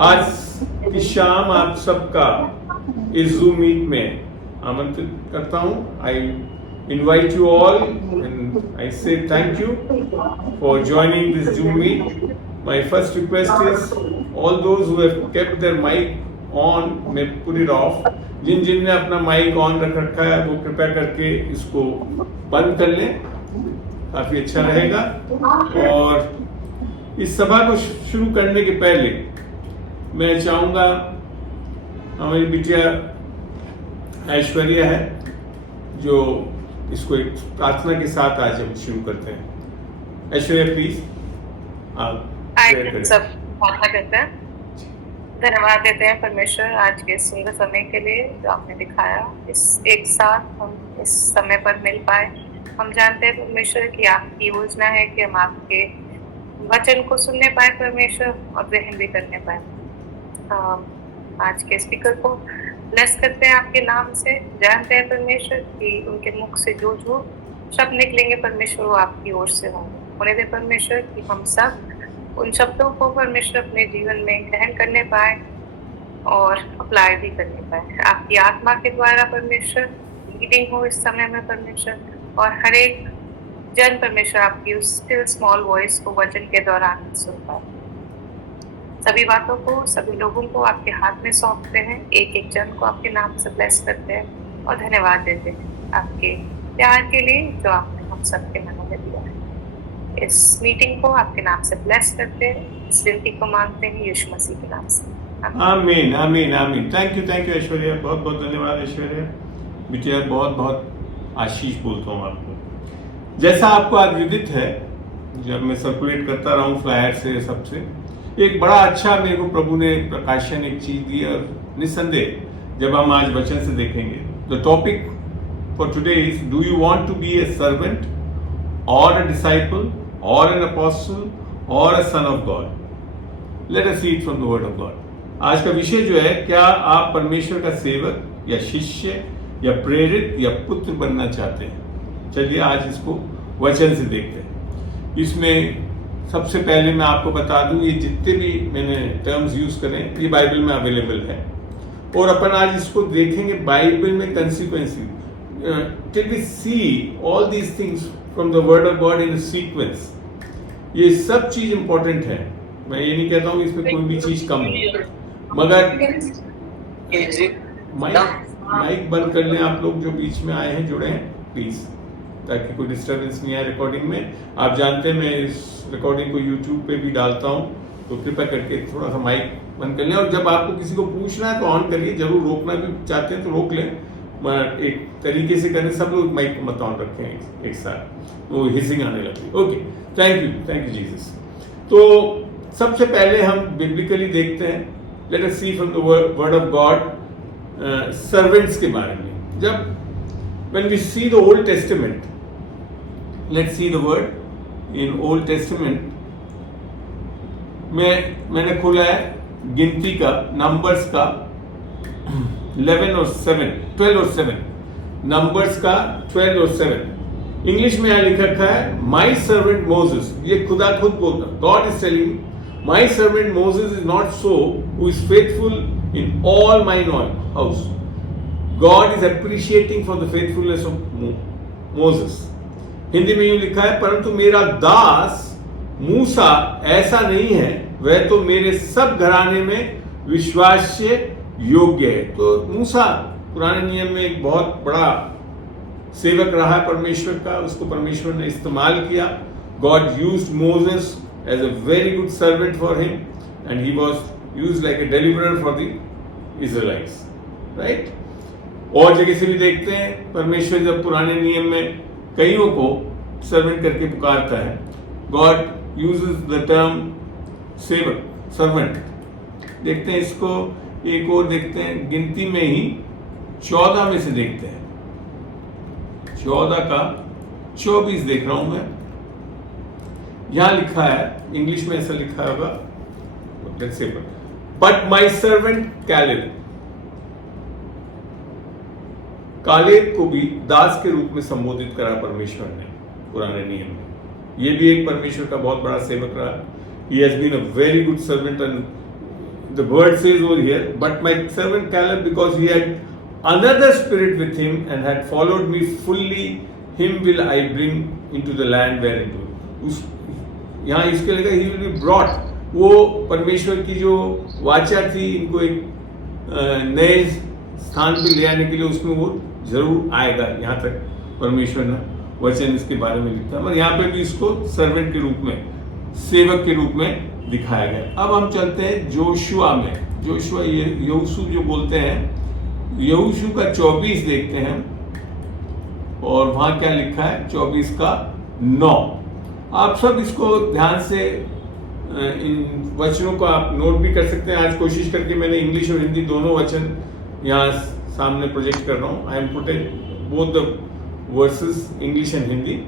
आज की शाम आप सबका इस जूम मीट में आमंत्रित करता हूं। I invite you all and I say thank you for joining this Zoom meet. My first request is all those who have kept their mic on may put it off. जिन ने अपना mic on रख रखा है वो कृपया करके इसको बंद कर लें, काफी अच्छा रहेगा। और इस सभा को शुरू करने के पहले मैं चाहूंगा, हमारी बिटिया ऐश्वर्या है जो इसको एक प्रार्थना के साथ आज हम शुरू करते हैं। ऐश्वर्या प्लीज आप सब प्रार्थना करते हैं। धन्यवाद देते हैं परमेश्वर आज के सुंदर समय के लिए जो आपने दिखाया। इस एक साथ हम इस समय पर मिल पाए। हम जानते हैं परमेश्वर की आपकी योजना है कि हम आपके वचन को सुनने पाए परमेश्वर और ग्रहण भी करने पाए। आज के स्पीकर को ब्लेस करते हैं आपके नाम से। जानते हैं परमेश्वर कि उनके मुख से जो जो शब्द निकलेंगे परमेश्वर वो आपकी ओर से होंगे। होने दे परमेश्वर कि हम सब उन शब्दों को परमेश्वर अपने जीवन में ग्रहण करने पाए और अप्लाई भी करने पाए। आपकी आत्मा के द्वारा परमेश्वर लीडिंग हो इस समय में परमेश्वर, और हर एक जन परमेश्वर आपकी उस स्टिल स्मॉल वॉइस को वचन के दौरान सुन पाए। सभी बातों को, सभी लोगों को आपके हाथ में सौंपते हैं। एक एक जन को आपके नाम से ब्लेस करते हैं और धन्यवाद देते हैं आपके प्यार के लिए जो आपने हम सबके मनों में दिया है। इस मीटिंग को आपके नाम से ब्लेस करते हैं। इस विनती को मांगते हैं यीशु मसीह के नाम से, आमीन आमीन आमीन। थैंक यू ऐश्वर्या, बहुत बहुत धन्यवाद ऐश्वर्या। बिटिया बहुत बहुत आशीष बोलता हूँ आपको। जैसा आपको आज विदित है, जब मैं सर्कुलेट करता रहा हूँ फ्लायर से सबसे, एक बड़ा अच्छा मेरे को प्रभु ने प्रकाशन एक चीज दी। और निस्संदेह जब हम आज वचन से देखेंगे, the topic for today is do you want to be a servant or a disciple or an apostle or a son of God. Let us read from the word of God. आज का विषय जो है, क्या आप परमेश्वर का सेवक या शिष्य या प्रेरित या पुत्र बनना चाहते हैं? चलिए आज इसको वचन से देखते हैं। इसमें सबसे पहले मैं आपको बता दूं, ये जितने भी मैंने टर्म्स यूज करें ये बाइबल में अवेलेबल है, और अपन आज इसको देखेंगे बाइबल में consistency till we see all these things from the word of God in sequence. ये सब चीज इंपॉर्टेंट है। मैं ये नहीं कहता हूँ इसमें कोई भी चीज कम हो, मगर माइक बंद कर लें आप लोग जो बीच में आए हैं, जुड़े हैं प्लीज, ताकि कोई डिस्टर्बेंस नहीं आए रिकॉर्डिंग में। आप जानते हैं मैं इस रिकॉर्डिंग को यूट्यूब पे भी डालता हूँ, तो कृपया करके थोड़ा सा माइक बंद कर लें। और जब आपको किसी को पूछना है तो ऑन करिए, जरूर रोकना भी चाहते हैं तो रोक लें, एक तरीके से करें। सब लोग माइक को मत ऑन रखें एक साथ, वो हिसिंग आने लगती। Okay, thank you Jesus. तो सबसे पहले हम बिब्लिकली देखते हैं, let us see from the word of God servants के बारे में। जब when we see the Old Testament, let's see the word in Old Testament। मैंने खोला है गिनती का, नंबर्स का 11 और 7, 12 और 7, नंबर्स का 12 और 7। इंग्लिश में यहाँ लिखा रखा है माई सर्वेंट मोसेस। ये खुदा खुद बोलता, God is telling my servant Moses is not so who is faithful in all my house. God is appreciating for the faithfulness of Moses। Hindi में यूं लिखा है, परंतु मेरा दास मूसा ऐसा नहीं है, वह तो मेरे सब घराने में विश्वास्य योग्य है। तो मूसा पुराने नियम में एक बहुत बड़ा सेवक रहा है परमेश्वर का, उसको परमेश्वर ने इस्तेमाल किया। God used Moses as a very good servant for him and he was used like a deliverer for the Israelites, right? और जगह से भी देखते हैं परमेश्वर जब पुराने नियम में कईयों को सर्वेंट करके पुकारता है, गॉड यूजेस द टर्म सेवक, सर्वेंट। देखते हैं इसको एक और देखते हैं, गिनती में ही 14 में से देखते हैं, 14 का 24 देख रहा हूं मैं। यहां लिखा है, इंग्लिश में ऐसा लिखा होगा, but my servant Caleb. Caleb को भी दास के रूप में संबोधित करा परमेश्वर ने पुराने नियम में। ये भी एक परमेश्वर का बहुत बड़ा सेवक रहा। he has been a very good servant, and the word says over here, but my servant Caleb, because he had another spirit with him and had followed me fully, him will I bring into the land wherein उस यहाँ इसके लगा he will be brought, वो परमेश्वर की जो वाचा थी इनको एक नए स्थान पे ले आने के लिए, उसमें वो जरूर आएगा। यहाँ तक परमेश्वर ने वचन इसके बारे में लिखता है, और यहाँ पे भी इसको सर्वेंट के रूप में, सेवक के रूप में दिखाया गया। अब हम चलते हैं जोशुआ में। जोशुआ यहोशू जो बोलते हैं, यहोशू का 24 देखते हैं, और वहां क्या लिखा है 24 का 9। आप सब इसको ध्यान से इन वचनों को आप नोट भी कर सकते हैं। आज कोशिश करके मैंने इंग्लिश और हिंदी दोनों वचन यहाँ सामने प्रोजेक्ट कर रहा हूँ। I am putting both the versus English and Hindi.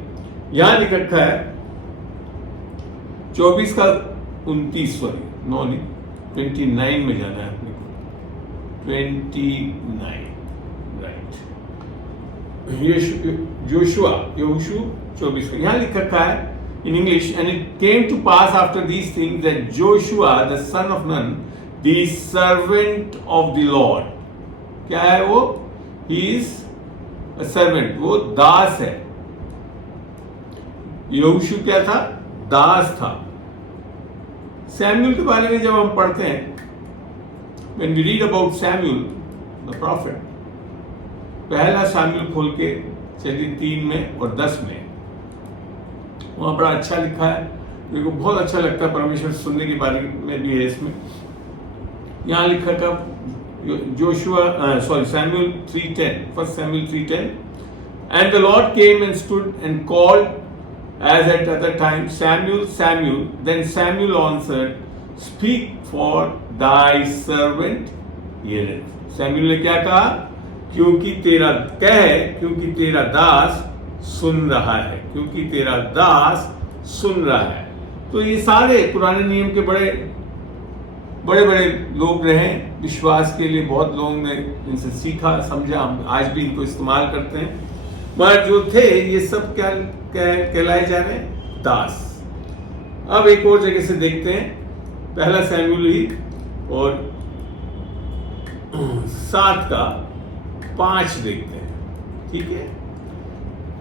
यहाँ लिख रखा है 24 का 29, सॉरी 9 नहीं, 29 में जाना है अपने को, 29 राइट। जोशुआ यहोशू 24 का यहाँ लिख रखा है in English, and it came to pass after these things that Joshua the son of Nun, the servant of the Lord, क्या है वो? He is a servant, वो दास है। यहोशू क्या था? दास था। सैमुअल के बारे में जब हम पढ़ते हैं, when we read about Samuel the prophet, पहला सामुएल खोल के चलिए 3 में और 10 में, वहाँ बड़ा अच्छा लिखा है, मेरे को बहुत अच्छा लगता है। परमेश्वर सुनने के बारे में भी है इसमें। यहाँ लिखा था Samuel 3:10, 1 Samuel 3:10, and the Lord came and stood and called as at other time, Samuel, Samuel. Then Samuel answered, speak, for thy servant heareth। Samuel ने क्या कहा? क्योंकि तेरा दास सुन रहा है, क्योंकि तेरा दास सुन रहा है। तो ये सारे पुराने नियम के बड़े बड़े लोग रहे, विश्वास के लिए बहुत लोगों ने इनसे सीखा समझा, हम आज भी इनको इस्तेमाल करते हैं। मगर जो थे ये सब क्या कहलाए जा रहे हैं? दास। अब एक और जगह से देखते हैं, पहला सैमुएल ही और 7 का 5 देखते हैं, ठीक है।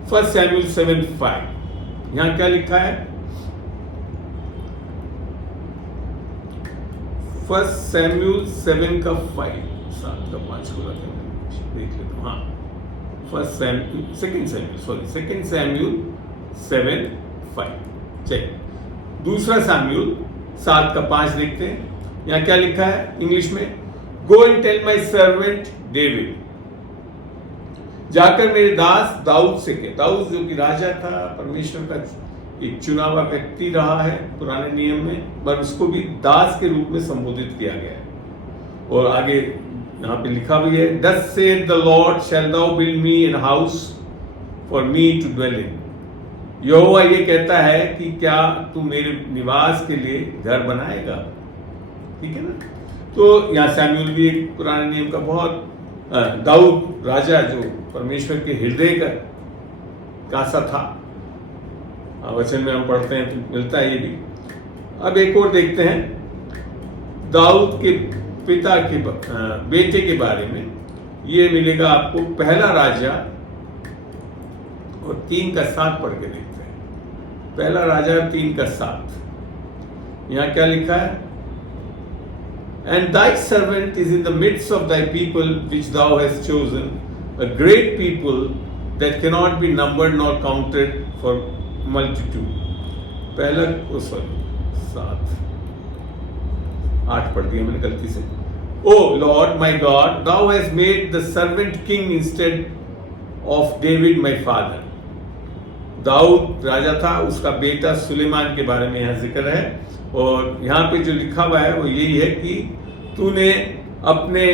1 Samuel 7:5, यहां क्या लिखा है? 1 Samuel 7 का 5, 7 का 5 को देख लेता हूं। हाँ, 2 Samuel 7:5। चलिए दूसरा सैमुअल 7 का 5 देखते हैं। यहां क्या लिखा है इंग्लिश में? Go and tell my servant David, जाकर मेरे दास दाऊद से कहे। दाऊद जो कि राजा था, परमेश्वर का एक चुना हुआ व्यक्ति रहा है पुराने नियम में, पर उसको भी दास के रूप में संबोधित किया गया है। और आगे यहाँ पे लिखा भी है, Thus saith the Lord, shall thou build me an house for me to dwell in। यहोवा ये कहता है कि क्या तू मेरे निवास के लिए घर बनाएगा, ठीक है ना। तो यहाँ सैमुअल भी एक पुराने नियम का बहुत, दाऊद राजा जो परमेश्वर के हृदय का सा था, वचन में हम पढ़ते हैं तो मिलता है ये भी। अब एक और देखते हैं दाऊद के पिता के बेटे के बारे में। ये मिलेगा आपको पहला राजा और 3 का 7 पढ़ के देखते हैं। पहला राजा 3 का 7, यहाँ क्या लिखा है? And thy servant is in the midst of thy people which thou hast chosen, a great people that cannot be numbered nor counted for multitude। पहला 7, 8 पढ़ दिया मैंने गलती से। Oh Lord my God, thou hast made the servant king instead of David my father। Dawood राजा था, उसका बेटा सुलेमान के बारे में यहाँ जिक्र है। और यहाँ पे जो लिखा हुआ है वो यही है कि तूने अपने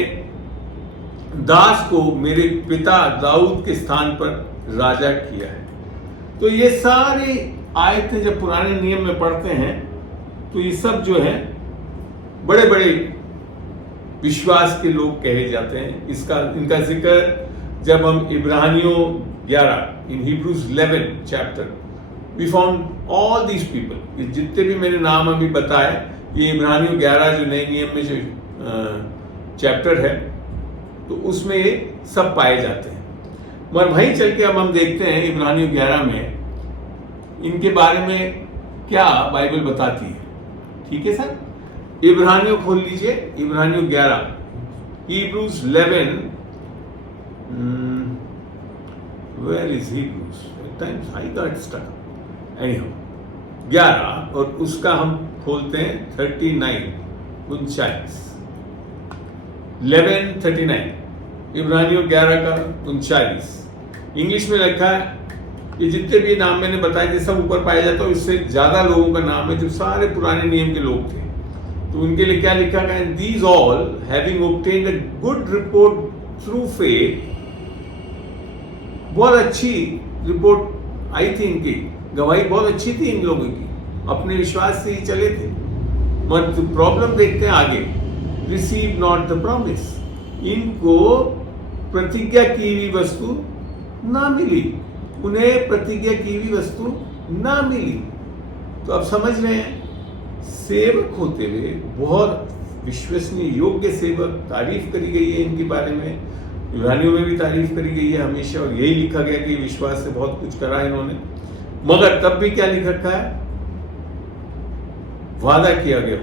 दास को मेरे पिता दाऊद के स्थान पर राजा किया है। तो ये सारी आयतें जब पुराने नियम में पढ़ते हैं तो ये सब जो है बड़े बड़े विश्वास के लोग कहे जाते हैं। इनका जिक्र जब हम इब्रानियों 11 in Hebrews 11 chapter we found all these people, जितने भी मैंने नाम अभी बताए, ये इब्रानियों 11 जो नए नियम में जो चैप्टर है, तो उसमें ये सब पाए जाते हैं। मगर वहीं चल के अब हम देखते हैं इब्रानियों 11 में इनके बारे में क्या बाइबल बताती है। ठीक है सर, इब्रानियों खोल लीजिए, इब्रानियों 11, Hebrews 11, where is Hebrews? At times I got stuck. Anyhow, 11 और उसका हम खोलते हैं 39, 11:39, इब्रानियों 11 का 39। इंग्लिश में लिखा है, ये जितने भी नाम मैंने बताए थे सब ऊपर पाया जाता है, इससे ज्यादा लोगों का नाम है जो सारे पुराने नियम के लोग थे। तो उनके लिए क्या लिखा गया? These all having obtained a good report through faith, बहुत अच्छी रिपोर्ट आई थी, इनकी गवाही बहुत अच्छी थी इन लोगों की, अपने विश्वास से ही चले थे। मगर प्रॉब्लम देखते हैं आगे, रिसीव नॉट द प्रॉमिस, इनको प्रतिज्ञा की हुई वस्तु ना मिली, उन्हें प्रतिज्ञा की हुई वस्तु ना मिली। तो अब समझ रहे हैं, सेवक होते हुए बहुत विश्वसनीय योग्य सेवक, तारीफ करी गई है इनके बारे में, इब्रानियों में भी तारीफ करी गई है हमेशा, और यही लिखा गया कि विश्वास से बहुत कुछ करा इन्होंने। मगर तब भी क्या लिख रखा है? वादा किया गया,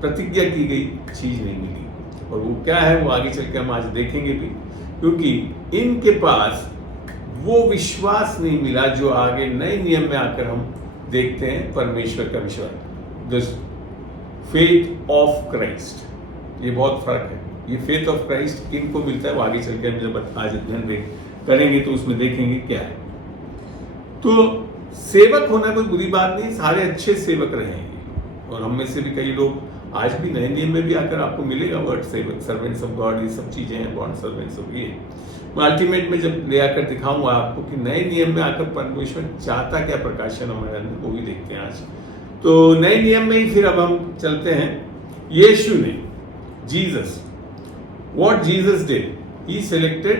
प्रतिज्ञा की गई चीज नहीं मिली। और वो क्या है वो आगे चल के हम आज देखेंगे भी, क्योंकि इनके पास वो विश्वास नहीं मिला जो आगे नए नियम में आकर हम देखते हैं, परमेश्वर का विश्वास, द फेथ ऑफ क्राइस्ट। ये बहुत फर्क है, ये फेथ ऑफ क्राइस्ट किनको मिलता है वो आगे चल के हम जब आज अध्ययन करेंगे तो उसमें देखेंगे क्या है। तो सेवक होना कोई बुरी बात नहीं, सारे अच्छे सेवक रहेंगे, और हम में से भी कई लोग आज भी नए नियम में भी आकर आपको मिलेगा वर्ड सेवक, सर्वेंट्स ऑफ गॉड, ये सब चीजें हैं, बॉन्ड सर्वेंट्स ऑफ ये। मैं अल्टीमेट में जब ले आकर दिखाऊंगा आपको कि नए नियम में आकर परमेश्वर चाहता क्या प्रकाशन हमारे अंदर, वो भी देखते हैं आज। तो नए नियम में ही फिर अब हम चलते हैं। यीशु ने, Jesus, what Jesus did, he selected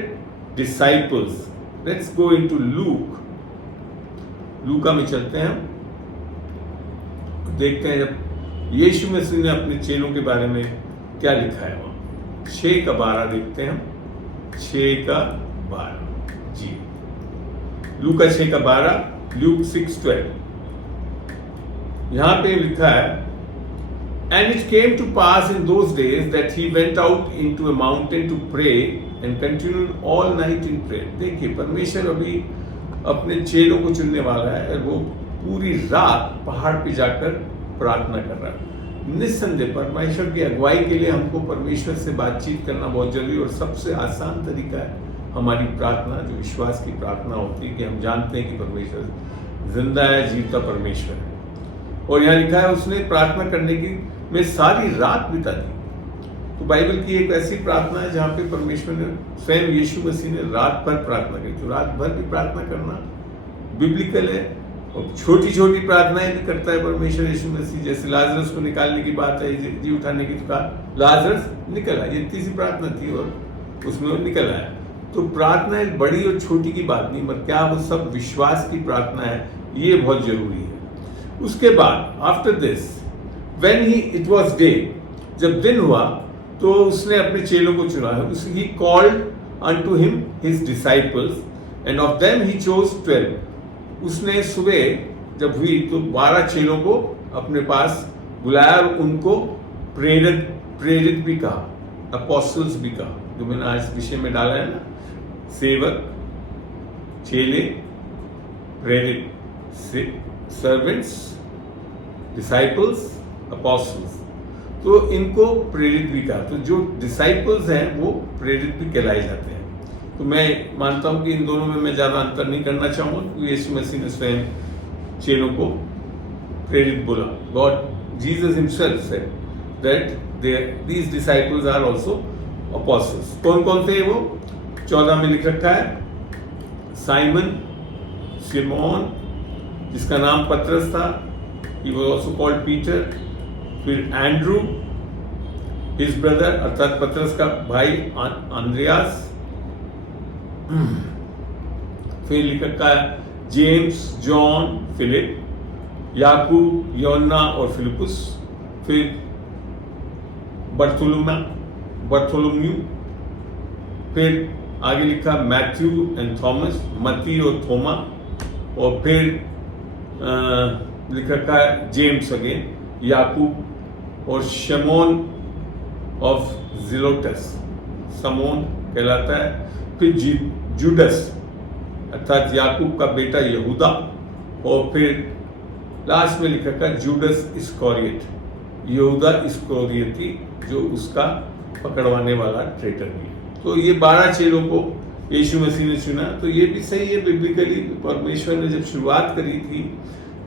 disciples. Let's go into look, लूका में चलते हैं, देखते हैं जब यीशु मसीह ने अपने चेलों के बारे में क्या लिखा है। वहां 6:12 देखते हैं हम, 6:12 जी, लूका 6:12, ल्यूक 6:12। यहां पे लिखा है, and it came to pass in those days that he went out into a mountain to pray and continued all night in prayer. देखिए, परमेश्वर अभी अपने चेलों को चुनने वाला है, और वो पूरी रात पहाड़ पे जाकर प्रार्थना कर रहा है। निस्संदेह परमेश्वर की अगुवाई के लिए हमको परमेश्वर से बातचीत करना बहुत जरूरी, और सबसे आसान तरीका है हमारी प्रार्थना, जो विश्वास की प्रार्थना होती है कि हम जानते हैं कि परमेश्वर जिंदा है, जीवता परमेश्वर है। और यहाँ लिखा है उसने प्रार्थना करने की में सारी रात बिता दी। तो बाइबल की एक ऐसी प्रार्थना है जहाँ पे परमेश्वर ने, स्वयं यीशु मसीह ने रात भर प्रार्थना की। तो रात भर भी प्रार्थना करना बिब्लिकल है, और छोटी छोटी प्रार्थनाएं भी करता है परमेश्वर यीशु मसीह। जैसे लाजरस को निकालने की बात है, जी उठाने की, तो कहा लाजरस निकल आया, ये इतनी सी प्रार्थना थी और उसमें वो निकल आया। तो प्रार्थना एक बड़ी और छोटी की बात नहीं, मगर क्या वो सब विश्वास की प्रार्थना है, ये बहुत जरूरी है। उसके बाद after this when he it was day, जब दिन हुआ तो उसने अपने चेलों को चुना है। He called unto him his disciples end of them he chose 12। उसने सुबह जब हुई तो 12 चेलों को अपने पास बुलाया और उनको प्रेरित भी कहा, अपोस्टल्स भी कहा, जो मैंने आज विषय में डाला है ना, सेवक, चेले, प्रेरित, सर्वेंट्स, डिसाइपल्स, अपोस्टल्स। तो इनको प्रेरित भी कहा। तो जो डिसाइपल्स हैं वो प्रेरित भी कहलाए जाते हैं। तो मैं मानता हूं कि इन दोनों में मैं ज्यादा अंतर नहीं करना चाहूंगा, क्योंकि यीशु मसीह ने स्वयं चेलों को प्रेरित बोला। God Jesus himself said that these disciples are also apostles। कौन कौन थे वो? 14 में लिख रखा है, साइमन, सिमोन जिसका नाम पतरस था, he was also called Peter, फिर एंड्रू, हिज ब्रदर अर्थात पतरस का भाई अंद्रियास, फिर लिख रखा है जेम्स, जॉन, फिलिप, याकूब, योन्ना और फिलिपुस, फिर बर्थोलोम्यू, फिर आगे लिखा मैथ्यू एंड थॉमस, मती और थोमा, और फिर लिखा रखा जेम्स अगेन, याकूब और शमोन ऑफ जिलोटस, समोन कहलाता है, फिर जूडस अर्थात याकूब का बेटा यहूदा, और फिर लास्ट में लिखा था जूडस इस्करियोट, यहूदा इस्करियोती, जो उसका पकड़वाने वाला ट्रेटर भी। तो ये 12 चेलों को यीशु मसीह ने चुना। तो ये भी सही है, बिब्लिकली परमेश्वर ने जब शुरुआत करी थी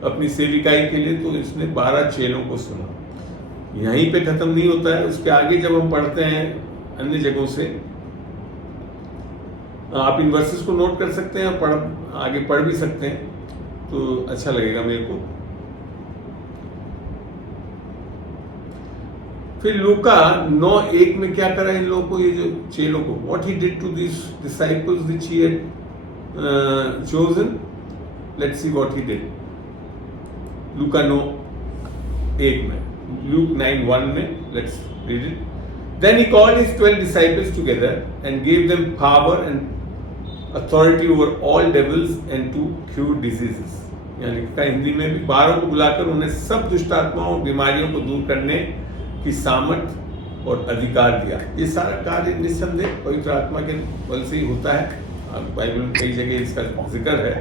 अपनी सेविकाई के लिए तो इसने 12 चेलों को सुना। यहीं पे खत्म नहीं होता है, उसके आगे जब हम पढ़ते हैं अन्य जगहों से, आप इन वर्सेस को नोट कर सकते हैं, आगे पढ़ भी सकते हैं, तो अच्छा लगेगा मेरे को। फिर लूका 9:1 में क्या करा इन लोगों को, ये जो चेलों को, what he did to this disciples which he had chosen, let's see what he did. Luka 9:1 में, लूक 9:1 में, let's read it. Then he called his 12 disciples together and gave them power and authority over all devils and to cure diseases. यानी लिखा हिंदी में भी, 12 को बुलाकर उन्हें सब दुष्ट आत्माओं और बीमारियों को दूर करने की सामर्थ और अधिकार दिया। ये सारा कार्य निस्संदेह पवित्र आत्मा के बल से ही होता है। बाइबल में कई जगह इसका जिक्र है।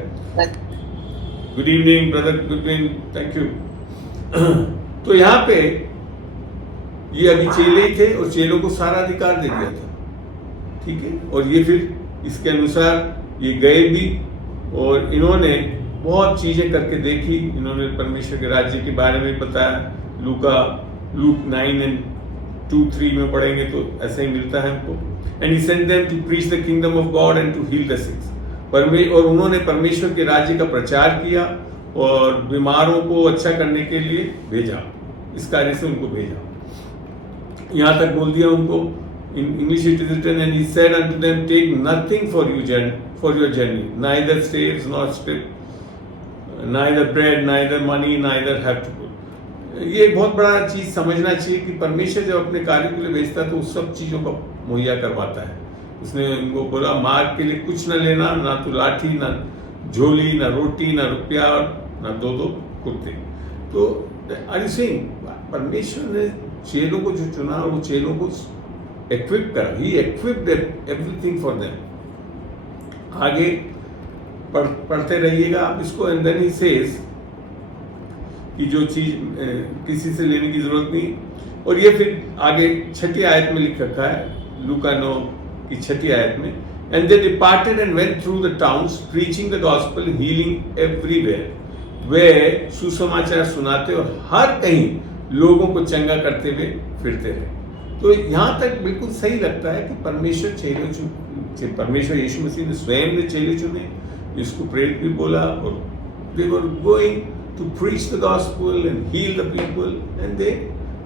Good evening brother, good evening, thank you. तो यहाँ पे ये अभी चेले ही थे और चेलों को सारा अधिकार दे दिया था, ठीक है। और ये फिर इसके अनुसार ये गए भी और इन्होंने बहुत चीजें करके देखी। इन्होंने परमेश्वर के राज्य के बारे में बताया। लूक 9:2-3 में पढ़ेंगे तो ऐसे ही मिलता है हमको। And he sent them to preach the kingdom of God and to heal the sick. और उन्होंने परमेश्वर के राज्य का प्रचार किया और बीमारों को अच्छा करने के लिए भेजा, इस कार्य से उनको भेजा। यहाँ तक बोल दिया उनको, in English it is written, and he said unto them, take nothing for your journey, neither staves nor scrip, neither bread, neither money, neither have to put। ये बहुत बड़ा चीज समझना चाहिए कि परमेश्वर जब अपने कार्य के लिए भेजता है तो उस सब चीजों को मुहैया करवाता है। उसने उनको बोला मार्ग के लिए कुछ न लेना, ना तो लाठी, ना झोली, ना रोटी, ना रुपया, ना दो कुत्ते। तो आर यू सेइंग, परमेश्वर ने चेलों को जो चुना वो चेलों को इक्विप करा, ही इक्विप्ड एवरीथिंग फॉर देम। आगे पढ़ते रहिएगा आप इसको। एंड देन ही सेज कि जो चीज किसी से लेने की जरूरत नहीं। और ये फिर आगे 6ठी आयत में लिख रखा है, लूका 9 की 6ठी आयत में, and they departed and went through the towns preaching the gospel, healing everywhere. वे सुसमाचार सुनाते और हर कहीं लोगों को चंगा करते हुए फिरते रहे। तो यहाँ तक बिल्कुल सही लगता है कि परमेश्वर यीशु मसीह ने स्वयं ने चेले चुने, इसको प्रेरित भी बोला, और they were going to preach the gospel and heal the people and they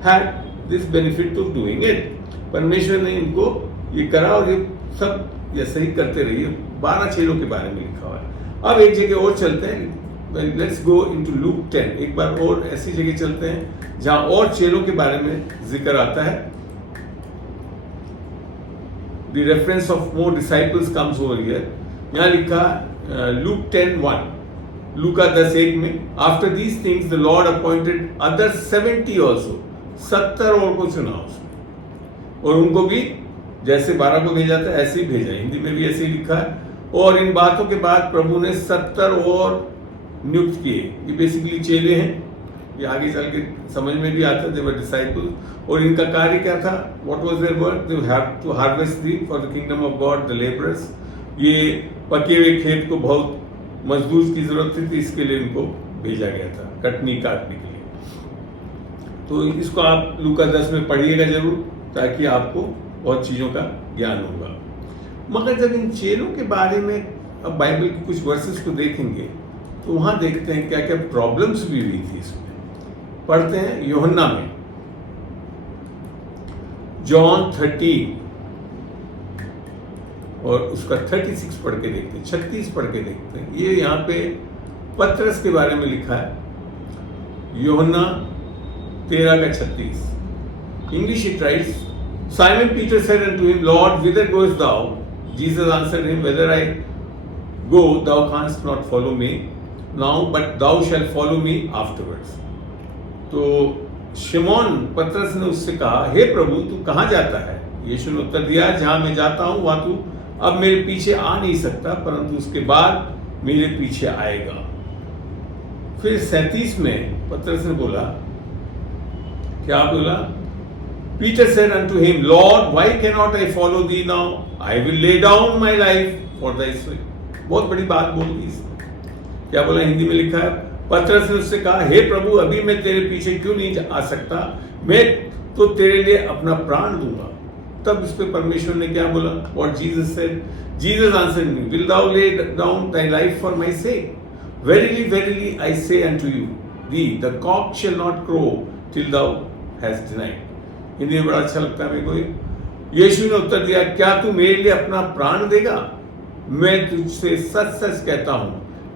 had this benefit of doing it। परमेश्वर ने इनको ये करा और ये सब ऐसे ही करते रहिए। 12 चेलों के बारे में लिखा हुआ है। अब एक जगह और चलते हैं, लेट्स गो इनटू लूक 10। एक बार और ऐसी जगह चलते हैं जहां और चेलों के बारे में जिक्र आता है। The reference of more disciples comes over here. यहां लिखा लूक 10:1, लूका 10:1 में, after these things the Lord appointed other 70 also, 70 और को चुना उसने, और उनको भी जैसे 12 को भेजा था ऐसे ही भेजा। हिंदी में भी ऐसे ही लिखा है। और इन बातों के बाद प्रभु ने 70 और नियुक्त किए। ये बेसिकली चेले हैं, ये आगे चल के समझ में भी आता है। They were disciples. और इनका कार्य क्या था? What was their work? They have to harvest the for the kingdom of God the labourers. ये पके हुए खेत को बहुत मजदूर की जरूरत थी, इसके लिए इनको भेजा गया था कटनी काटने के लिए। तो इसको आप लूका 10 में पढ़िएगा जरूर, ताकि आपको बहुत चीजों का ज्ञान होगा। मगर जब इन चेलों के बारे में अब बाइबल के कुछ वर्सेस को देखेंगे तो वहां देखते हैं क्या क्या प्रॉब्लम्स भी हुई थी इसमें। पढ़ते हैं यूहन्ना में, जॉन 13 और उसका 36 पढ़ के देखते हैं, 36 पढ़ के देखते हैं। ये यहाँ पे पतरस के बारे में लिखा है, यूहन्ना 13:36। English it writes, Simon Peter said unto him, Lord, whither goest thou? Jesus answered him, Whither I go, thou canst not follow me now, but thou shalt follow me afterwards. तो शिमोन पतरस ने उससे कहा, हे प्रभु, तू कहाँ जाता है? यीशु ने उत्तर दिया, जहां मैं जाता हूं वहां तू अब मेरे पीछे आ नहीं सकता, परंतु उसके बाद मेरे पीछे आएगा। फिर 37 में पतरस ने बोला, क्या बोला? Peter said unto him, Lord, why cannot I follow thee now? I will lay down my life for thy sake. बहुत बड़ी बात बोल दी इसने। क्या बोला? हिंदी में लिखा है, पतरस ने उससे कहा, हे प्रभु, अभी मैं तेरे पीछे क्यों नहीं आ सकता? मैं तो तेरे लिए अपना प्राण दूंगा। तब उस पे परमेश्वर ने क्या बोला? What Jesus said? Jesus answered me, Will thou lay down thy life for my sake? Verily, verily, I say unto you, thee, the cock shall not crow till thou hast denied. Hindi में बड़ा अच्छा लगता है मेरे को। यीशु ने उत्तर दिया, क्या तू मेरे लिए अपना प्राण देगा? मैं तुझसे सच सच कहता हूं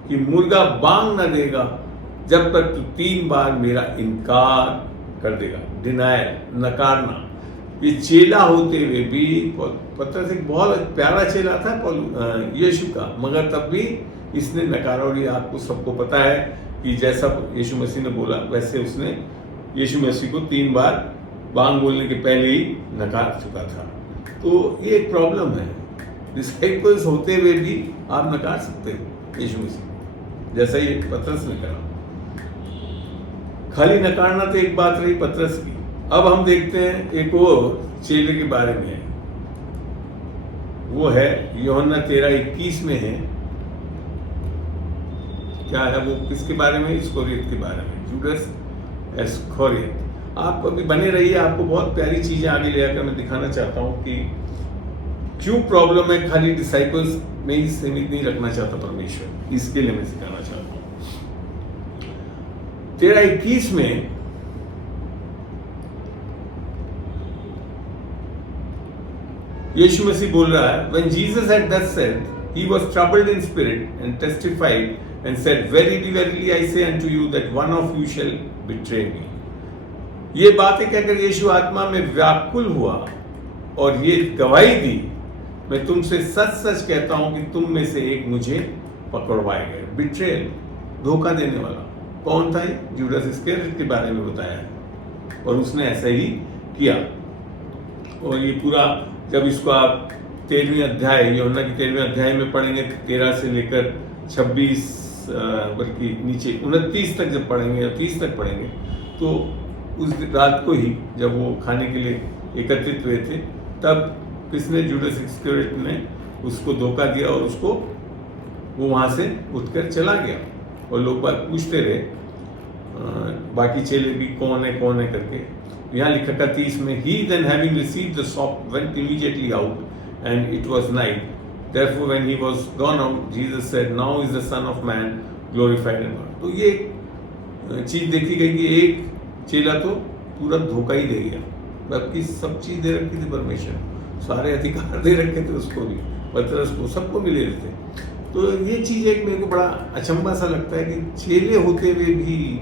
कि मुर्गा बांग न देगा जब तक तू 3 बार मेरा इनकार कर देगा। डिनायल, नकारना। ये चेला होते हुए भी, पतरस एक बहुत प्यारा चेला था यीशु का, मगर तब भी इसने नकारा। और ये आपको सबको पता है कि जैसा यीशु मसीह ने बोला वैसे उसने यीशु मसीह को 3 बार बांग बोलने के पहले ही नकार चुका था। तो ये एक प्रॉब्लम है, डिसाइपल्स होते हुए भी आप नकार सकते हो यीशु मसीह, जैसा ये पतरस ने करा। खाली नकारना तो एक बात रही पतरस की। अब हम देखते हैं एक और चेले के बारे में, वो है यूहन्ना 13:21 में है। क्या है वो? किसके बारे में? इस्करियोत के बारे में, जूडस इस्करियोत। आप अभी बने रहिए, आपको बहुत प्यारी चीजें आगे ले आकर मैं दिखाना चाहता हूं कि क्यों प्रॉब्लम है। खाली डिसाइपल्स में ही सीमित नहीं रखना चाहता परमेश्वर, इसके लिए मैं सिखाना चाहता हूं। 13:21 में यीशु मसीह बोल रहा है, When Jesus had thus said, he was troubled in spirit and testified and said, Verily, verily, I say unto you that one of you shall betray me. ये बातें कहकर यीशु आत्मा में व्याकुल हुआ और ये गवाही दी, मैं तुमसे सच सच कहता हूं कि तुम में से एक मुझे पकड़वाएगा। बिट्रेयल, धोखा देने वाला। कौन था ये? जूडस इस्करियोत के बारे में बताया है, और उसने ऐसा ही किया। और ये पूरा, जब इसको आप 13वें अध्याय, यूहन्ना की 13वें अध्याय में पढ़ेंगे, 13 से लेकर 26 बल्कि नीचे 29 तक जब पढ़ेंगे या 30 तक पढ़ेंगे, तो उस रात को ही जब वो खाने के लिए एकत्रित हुए थे, तब किसने? जूडस इस्करियोत ने उसको धोखा दिया और उसको वो वहाँ से उठकर चला गया। और लोग बात पूछते रहे, बाकी चेले भी कौन है करके। यहाँ लिखा था 30 में, He then having received the sop went immediately out, and it was night. Therefore when he was gone out, Jesus said, Now is the Son of Man glorified in God. तो ये चीज देखी गई कि एक चेला तो पूरा धोखा ही दे गया, बाकी सब चीज दे रखी थी परमेश्वर, सारे अधिकार दे रखे थे उसको भी, पतरस को, सबको मिले थे। तो ये चीज एक मेरे को बड़ा अचंभा सा लगता है कि चेले होते हुए भी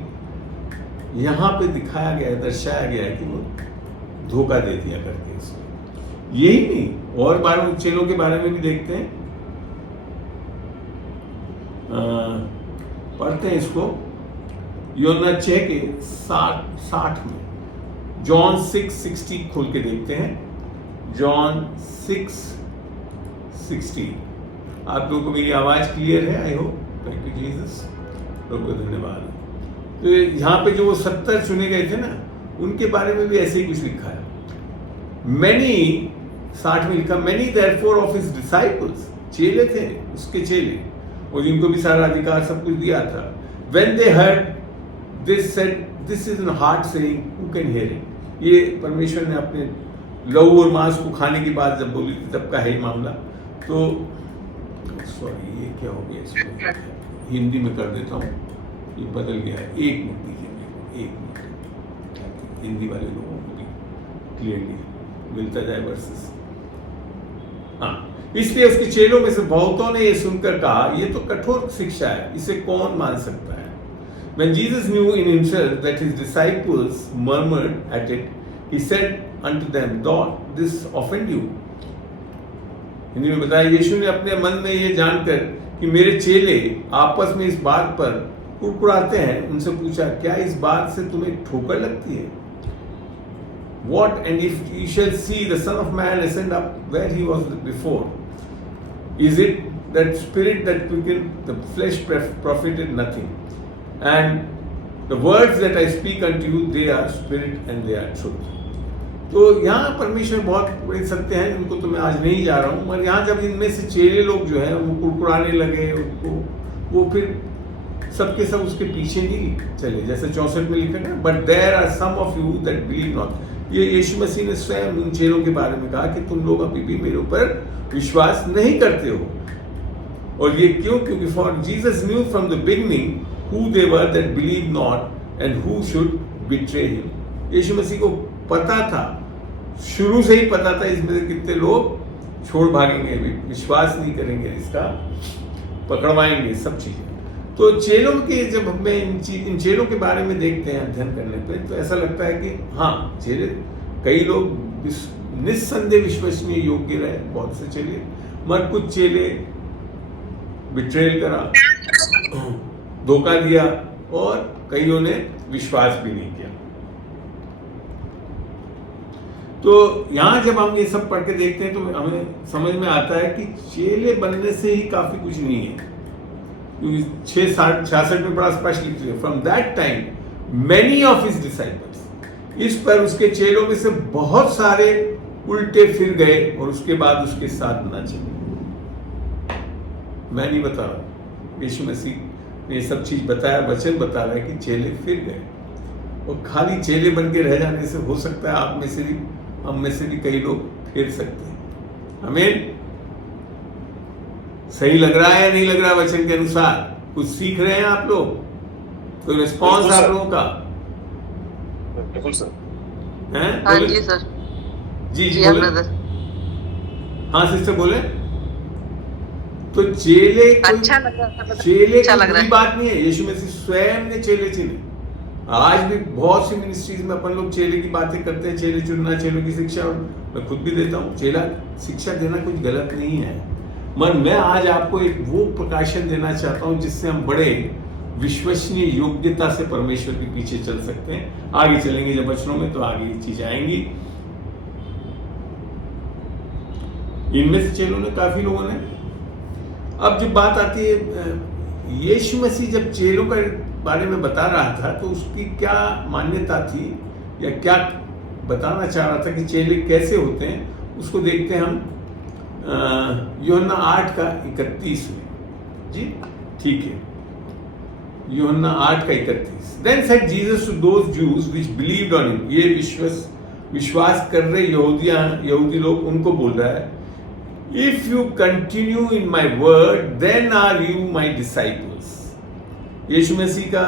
यहाँ पे दिखाया गया है, दर्शाया गया है कि वो धोखा दे दिया करके इसको। यही नहीं, और बार चेलों के बारे में भी देखते हैं, पढ़ते हैं इसको यूहन्ना 6 के 60 में, जॉन 6:60 खोल के देखते हैं। जॉन 6:60। आप लोगों को मेरी आवाज क्लियर है? I hope. Thank you Jesus, प्रभु धन्यवाद। तो यहाँ पे जो वो 70 चुने गए थे ना, उनके बारे में भी ऐसे ही कुछ लिखा है। मैनी 60 में लिखा, many therefore of his disciples, चेले थे उसके चेले, और जिनको भी सारा अधिकार सब कुछ दिया था। When they heard this said, this is an hard saying, who can hear it. ये परमेश्वर ने अपने लहू और मांस को खाने की बात जब बोली थी, तब का है मामला। तो सॉरी, ये क्या हो गया, इसको हिंदी में कर देता हूँ, ये बदल गया है। एक मिनट दीजिए मेरे को, एक मिनट, हिंदी वाले लोगों को भी क्लियरली मिलता जाए वर्सेस। हाँ, इसलिए उसके चेलों में से बहुतों ने ये सुनकर कहा, ये तो कठोर शिक्षा है, इसे कौन मान सकता है? When Jesus knew in himself that his disciples murmured at it, he said unto them, "Doth this offend you?" Hindi में बताया, यीशु ने अपने मन में ये जानकर कि मेरे चेले आपस में इस बात पर कुड़कुड़ाते हैं, उनसे पूछा, क्या इस बात से तुम्हें ठोकर लगती है? What and if you shall see the Son of Man ascend up where he was before? Is it that spirit that quickened, the flesh profited nothing? And the words that I speak unto you, they are spirit and they are truth. तो यहाँ परमेश्वर बहुत बड़े सत्य हैं, उनको तो मैं आज नहीं जा रहा हूँ, मगर यहाँ जब इनमें से चेले लोग जो हैं वो कुड़कुड़ाने लगे उनको, वो फिर सबके सब उसके पीछे नहीं चले, जैसे 64 में लिखा है, but there are some of you that believe not. ये यीशु मसीह ने स्वयं उन चेलों के बारे में कहा कि तुम लोग अभी भी मेरे ऊपर विश्वास नहीं करते हो। और ये क्यों? क्योंकि for Jesus new from the beginning who they were that believed not and who should betray him. यीशु मसीह को पता था, शुरू से ही पता था इसमें से कितने लोग छोड़ भागेंगे, विश्वास नहीं करेंगे, इसका पकड़वाएंगे सब चीजें। तो चेलों के जब हमें इन चेलों के बारे में देखते हैं अध्ययन करने पे, तो ऐसा लगता है कि हाँ, चेले कई लोग निस्संदेह विश्वसनीय योग्य रहे, बहुत से चेले, मगर कुछ चेले बिट्रेल करा, धोखा दिया, और कईयों ने विश्वास भी नहीं किया। तो यहां जब हम ये सब पढ़ के देखते हैं तो हमें समझ में आता है कि चेले बनने से ही काफी कुछ नहीं है, क्योंकि 66 में बड़ा स्पष्ट लिखते हैं, from that time many of his disciples, इस पर उसके चेलों में से बहुत सारे उल्टे फिर गए और उसके बाद उसके साथ न चले। मैं नहीं बता रहा, यीशु मसीह ये सब चीज बताया, वचन बता रहा है कि चेले फिर गए, और खाली चेले बन के रह जाने से हो सकता है आप में से भी, हम में से भी कई लोग फिर सकते हैं। हमें सही लग रहा है या नहीं लग रहा वचन के अनुसार? कुछ सीख रहे हैं आप लोग? कोई रिस्पॉन्स आप लोगों का? बिल्कुल सर। हैं? हाँ जी सर। जी बोले। हाँ सिस्टर बोले। तो चेले अच्छा लग रहा है, चेले अच्छा लग रहा की है। बात नहीं है, यीशु मसीह स्वयं ने चेले चुने। आज भी बहुत सी मिनिस्ट्रीज में अपन लोग चेले की बातें करते हैं, चेले चुनना, चेलों की शिक्षा, मैं खुद भी देता हूँ। चेला शिक्षा देना कुछ गलत नहीं है, मगर मैं आज आपको एक वो प्रकाशन देना चाहता हूँ जिससे हम बड़े विश्वसनीय योग्यता से परमेश्वर के पीछे चल सकते हैं। आगे चलेंगे जब वचनों में तो आगे ये चीजें आएंगी। इनमें से चेलों ने, काफी लोगों ने, अब जब बात आती है यीशु मसीह जब चेलों के बारे में बता रहा था तो उसकी क्या मान्यता थी या क्या बताना चाह रहा था कि चेले कैसे होते हैं, उसको देखते हैं हम यूहन्ना 8:31 में। जी ठीक है, Yuhanna 8:31। Then said Jesus to those Jews which believed on him, ये विश्वास कर रहे यहूदी लोग, उनको बोल रहा है, If you continue in my word, then are you my disciples. यीशु मसीह का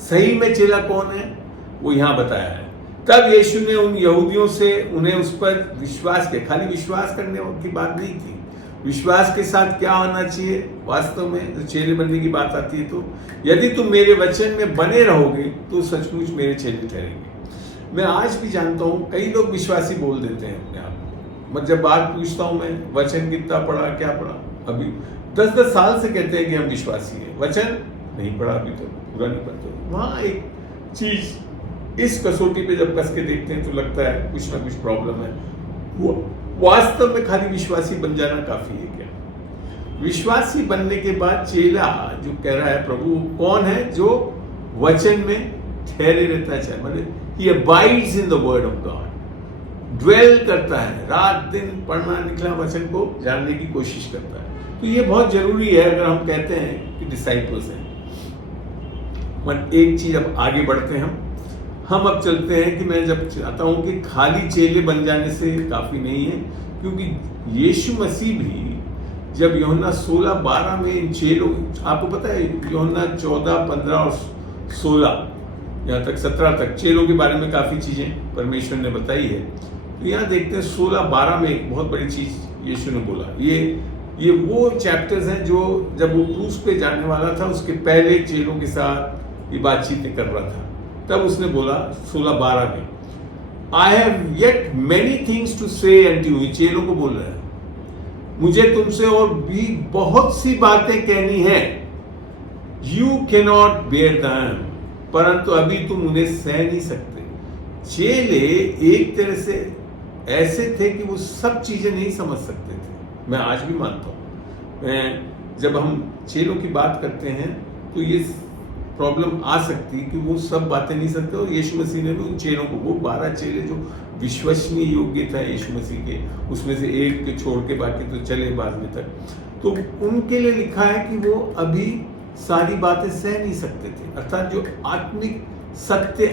सही में चेला कौन है वो यहाँ बताया है। तब यीशु ने उन यहूदियों से उन्हें उस पर विश्वास किया। खाली विश्वास करने की बात नहीं थी, विश्वास के साथ क्या होना चाहिए वास्तव में, जो चेले बनने की बात आती है, तो यदि तुम मेरे वचन में बने रहोगे तो सचमुच मेरे चेले ठहरेंगे। मैं आज भी जानता हूँ कई लोग विश्वासी बोल देते हैं अपने आप, मगर जब बात पूछता हूं मैं, वचन कितना पढ़ा, क्या पढ़ा, अभी 10-10 साल से कहते हैं कि हम विश्वासी हैं, वचन नहीं पढ़ा, अभी तो पूरा नहीं पढ़ते। वहां एक चीज इस कसौटी पे जब कस के देखते हैं तो लगता है कुछ ना कुछ प्रॉब्लम है। वो वास्तव में खाली विश्वासी बन जाना काफी है क्या? विश्वासी बनने के बाद चेला जो कह रहा है प्रभु कौन है? जो वचन में ठहरे रहता है, मतलब he abides in the word of God, dwell करता है, रात दिन पढ़ना निकला वचन को जानने की कोशिश करता है। तो ये बहुत जरूरी है अगर हम कहते हैं कि डिसाइपल्स हैं। पर एक चीज अब आगे बढ़ते हैं हम अब चलते हैं कि मैं जब चाहता हूं कि खाली चेले बन जाने से काफी नहीं है, क्योंकि यीशु मसीह भी जब यूहन्ना 16:12 में इन चेलों, आपको पता है यूहन्ना 14, 15 और 16 यहाँ तक 17 तक चेलों के बारे में काफी चीजें परमेश्वर ने बताई है। तो यहाँ देखते हैं 16-12 में एक बहुत बड़ी चीज यीशु ने बोला। ये वो चैप्टर्स हैं जो जब वो क्रूस पे जाने वाला था उसके पहले चेलों के साथ ये बातचीत कर रहा था, तब उसने बोला 16-12 में, I have yet many things to say and you, चेलों को बोल रहा है, मुझे तुमसे और भी बहुत सी बातें कहनी है, यू कैनॉट बेयर देम, परंतु अभी तुम उन्हें सह नहीं सकते। चेले एक तरह से ऐसे थे कि वो सब चीजें नहीं समझ सकते थे। मैं आज भी मानता हूँ, जब हम चेलों की बात करते हैं तो ये प्रॉब्लम आ सकती है कि वो सब बातें नहीं सकते, और यीशु मसीह ने भी उन चेलों को, वो 12 चेले जो विश्वसनीय योग्य था यीशु मसीह के, उसमें से एक के छोड़ के बाकी तो चले बाद में तक, तो उनके लिए लिखा है कि वो अभी सारी बातें सह नहीं सकते थे। अर्थात जो आत्मिक सत्य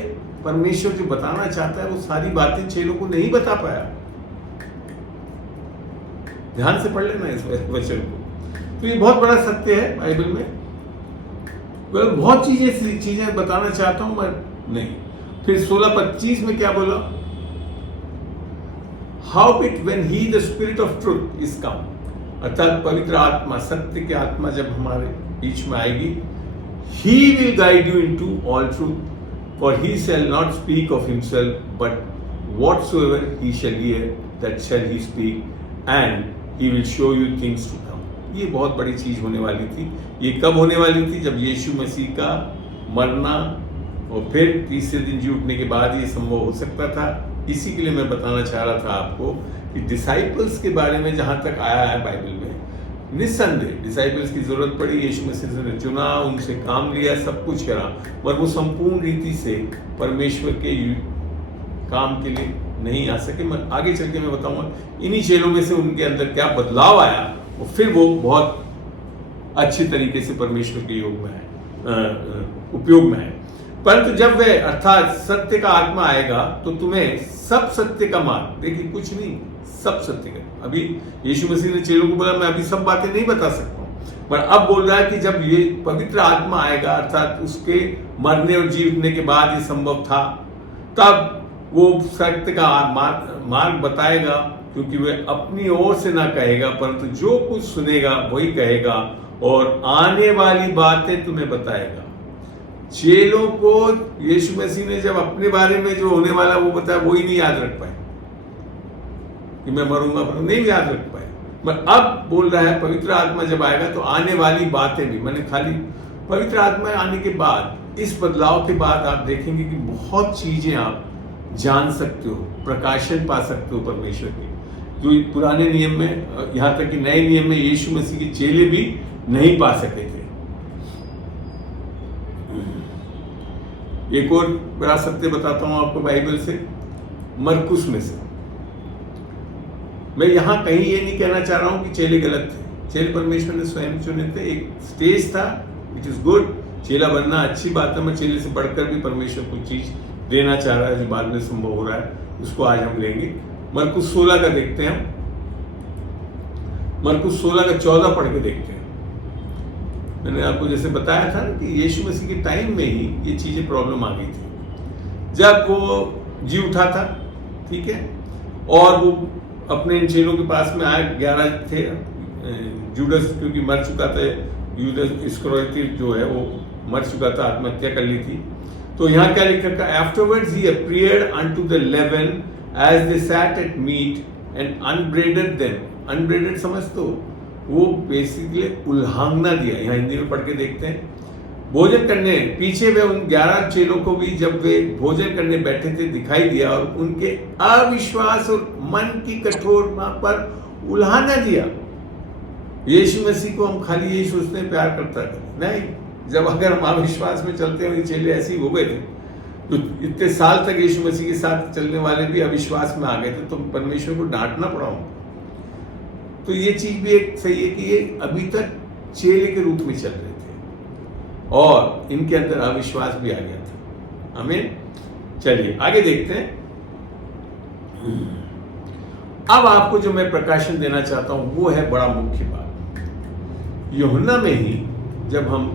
परमेश्वर जो बताना चाहता है वो सारी बातें चेलों को नहीं बता पाया। ध्यान से पढ़ लेना इस वचन को, तो ये बहुत बड़ा सत्य है बाइबल में। बहुत चीजें बताना चाहता हूं मैं नहीं। फिर 16:25 में क्या बोला, how it when he the spirit of truth is come, अर्थात पवित्र आत्मा, सत्य की आत्मा जब हमारे बीच में आएगी, he will guide you into all truth, for he shall not speak of himself but whatsoever he shall hear that shall he speak and he will show you things to come. ये बहुत बड़ी चीज होने वाली थी। ये कब होने वाली थी? जब यीशु मसीह का मरना और फिर तीसरे दिन जी उठने के बाद ये संभव हो सकता था। इसी के लिए मैं बताना चाह रहा था आपको कि डिसाइपल्स के बारे में जहां तक आया है बाइबल में, निस्संदेह डिसाइपल्स की जरूरत पड़ी, यीशु मसीह ने चुना, उनसे काम लिया, सब कुछ करा, पर वो संपूर्ण रीति से परमेश्वर के काम के लिए नहीं आ सके। मैं आगे चल के मैं बताऊंगा इन्हीं चेलों में से उनके अंदर क्या बदलाव आया और फिर वो बहुत अच्छे तरीके से परमेश्वर के योग में है, उपयोग में है। परंतु जब वह अर्थात सत्य का आत्मा आएगा तो तुम्हें सब सत्य का मार्ग, देखिए कुछ नहीं, सब सत्य का। अभी यीशु मसीह ने चेलों को बोला मैं अभी सब बातें नहीं बता सकता हूं, पर अब बोल रहा है कि जब ये पवित्र आत्मा आएगा, अर्थात उसके मरने और जी उठने के बाद ये संभव था, तब वो सत्य का मार्ग बताएगा, क्योंकि वह अपनी ओर से ना कहेगा परंतु जो कुछ सुनेगा वही कहेगा और आने वाली बातें तुम्हें बताएगा। चेलों को यीशु मसीह ने जब अपने बारे में जो होने वाला वो बताया, वो ही नहीं याद रख पाए कि मैं मरूंगा, पर नहीं याद रख पाए। पर अब बोल रहा है पवित्र आत्मा जब आएगा तो आने वाली बातें भी, मैंने खाली पवित्र आत्मा आने के बाद, इस बदलाव के बाद आप देखेंगे कि बहुत चीजें आप जान सकते हो, प्रकाशन पा सकते हो परमेश्वर के, जो पुराने नियम में, यहां तक कि नए नियम में यीशु मसीह के चेले भी नहीं पा सके थे। एक और बड़ा सत्य बताता हूं आपको बाइबल से, मरकुस में से। मैं यहां कहीं ये नहीं कहना चाह रहा हूं कि चेले गलत थे, चेले परमेश्वर ने स्वयं चुने थे, एक स्टेज था, विच इज गुड, चेला बनना अच्छी बात है। मैं चेले से बढ़कर भी परमेश्वर कुछ चीज देना चाह रहा है जो बाद में संभव हो रहा है, उसको आज हम लेंगे। मरकुस 16 का देखते हैं, मरकुस 16 का 14 पढ़ के देखते हैं। मैंने आपको जैसे बताया था कि यीशु मसीह के टाइम में ही ये चीजें प्रॉब्लम आ गई थी, जब वो जी उठा था, ठीक है, और वो अपने इन चेलों के पास में आए, 11 थे, जूडस क्योंकि मर चुका था, यूदस इस्करियोती जो है वो मर चुका था, आत्महत्या कर ली थी। तो यहाँ क्या लिखा था, afterwards he appeared unto the 11 as they sat at meat and unbraided them। unbraided समझ तो वो बेसिकली उल्हांघना दिया, यहाँ हिंदी में पढ़ के देखते हैं। भोजन करने पीछे वे उन 11 चेलों को भी जब वे भोजन करने बैठे थे दिखाई दिया और उनके अविश्वास और मन की कठोरता पर उल्हाना दिया। यीशु मसीह को हम खाली यही सोचते हैं प्यार करता है, नहीं, जब अगर हम अविश्वास में चलते हैं, ये चेले ऐसे ही हो गए थे, तो इतने साल तक यीशु मसीह के साथ चलने वाले भी अविश्वास में आ गए थे, तो परमेश्वर को डांटना पड़ा। तो ये चीज भी एक सही है कि ये अभी तक चेले के रूप में चल रहे थे और इनके अंदर अविश्वास भी आ गया था। आमीन। चलिए आगे देखते हैं। अब आपको जो मैं प्रकाशन देना चाहता हूं वो है बड़ा मुख्य बात। यूहन्ना में ही जब हम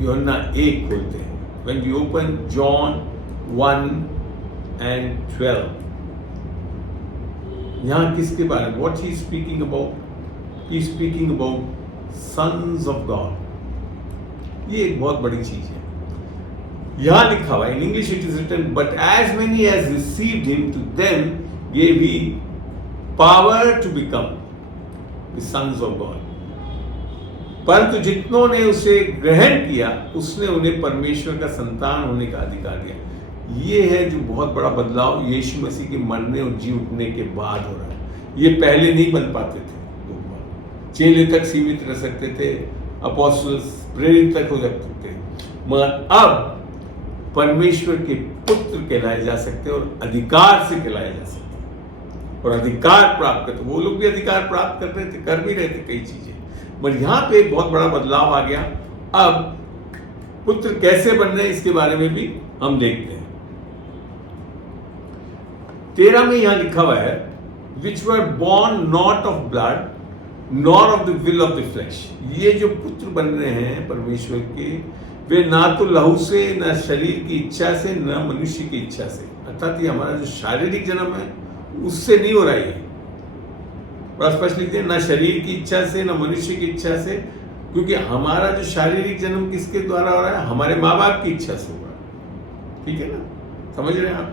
यूहन्ना 1 खोलते हैं, when you open John 1 and 12, यहाँ किसके बारे में, what he speaking about, he speaking about sons of God. ये एक बहुत बड़ी चीज है। यहाँ लिखा हुआ in English it is written, but as many as received him to them gave he power to become the sons of God. परंतु जितनों ने उसे ग्रहण किया उसने उन्हें परमेश्वर का संतान होने का अधिकार दिया। ये है जो बहुत बड़ा बदलाव यीशु मसीह के मरने और जी उठने के बाद हो रहा है। ये पहले नहीं बन पाते थे लोग, चेले तक सीमित रह सकते थे, अपोस्टल्स प्रेरित तक हो सकते थे, मगर अब परमेश्वर के पुत्र कहलाए जा सकते और अधिकार से कहलाए जा सकते और अधिकार प्राप्त करते। वो लोग भी अधिकार प्राप्त कर रहे थे, कर भी रहे थे कई चीजें, मगर यहाँ पे एक बहुत बड़ा बदलाव आ गया। अब पुत्र कैसे बन रहे हैं इसके बारे में भी हम देखते हैं। 13 में यहां लिखा हुआ है, which were born not of blood nor of the will of the flesh. ये जो पुत्र बन रहे हैं परमेश्वर के, वे ना तो लहू से, न शरीर की इच्छा से, न मनुष्य की इच्छा से, अर्थात ये हमारा जो शारीरिक जन्म है उससे नहीं हो रहा है। बड़ा स्पष्ट लिखते हैं, ना शरीर की इच्छा से, न मनुष्य की इच्छा से, क्योंकि हमारा जो शारीरिक जन्म किसके द्वारा हो रहा है, हमारे माँ बाप की इच्छा से हो रहा है। ठीक है ना, समझ रहे हैं आप?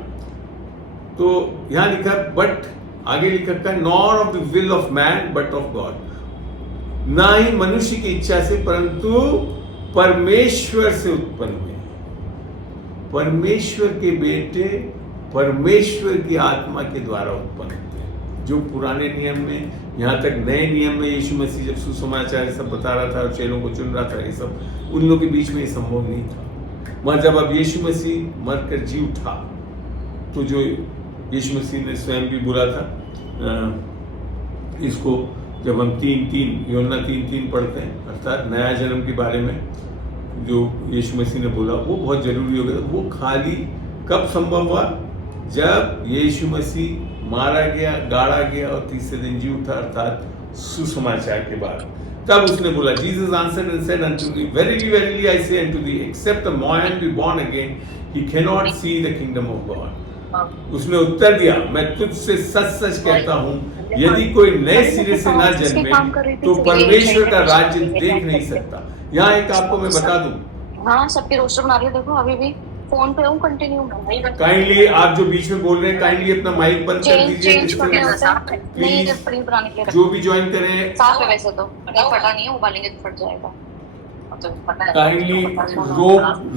तो यहां लिखा, बट आगे लिखा है, nor of the will of man but of God. ना ही मनुष्य की इच्छा से परंतु परमेश्वर से उत्पन्न हुए। परमेश्वर के बेटे परमेश्वर की आत्मा के द्वारा उत्पन्न होते हैं। जो पुराने नियम में, यहाँ तक नए नियम में यीशु मसीह जब सुसमाचार सब बता रहा था और चेलों को चुन रहा था, ये सब उन लोगों के बीच में ये संभव नहीं था। मगर जब अब यीशु मसीह मरकर जी उठा, तो जो यीशु मसीह ने स्वयं भी बोला था, इसको जब हम 3:3 यूहन्ना 3:3 पढ़ते हैं, अर्थात नया जन्म के बारे में जो यीशु मसीह ने बोला वो बहुत जरूरी हो गया। वो खाली कब संभव हुआ, जब यीशु मसीह मारा गया, गाड़ा गया और तीसरे दिन जी उठा, अर्थात सुसमाचार के बाद। तब उसने बोला, Jesus answered and said unto me, verily verily I say unto thee, except a man be born again, he cannot see the kingdom of God। उसने उत्तर दिया, मैं तुझसे सच सच कहता हूँ, यदि कोई नए सिरे से ना जन्मे तो परमेश्वर का राज्य देख नहीं सकता। यहाँ एक आपको मैं बता दूं, हाँ सबके रोस्टर बना रही हो, देखो अभी भी फोन पे हूँ, कंटिन्यू। काइंडली आप जो बीच में बोल रहे हैं काइंडली अपना माइक बंद कर दीजिए। प्लीज जो भी ज्वाइन करें, साफ है वैसे तो, फटा नहीं है, उबालेंगे तो फट जाएगा। Kindly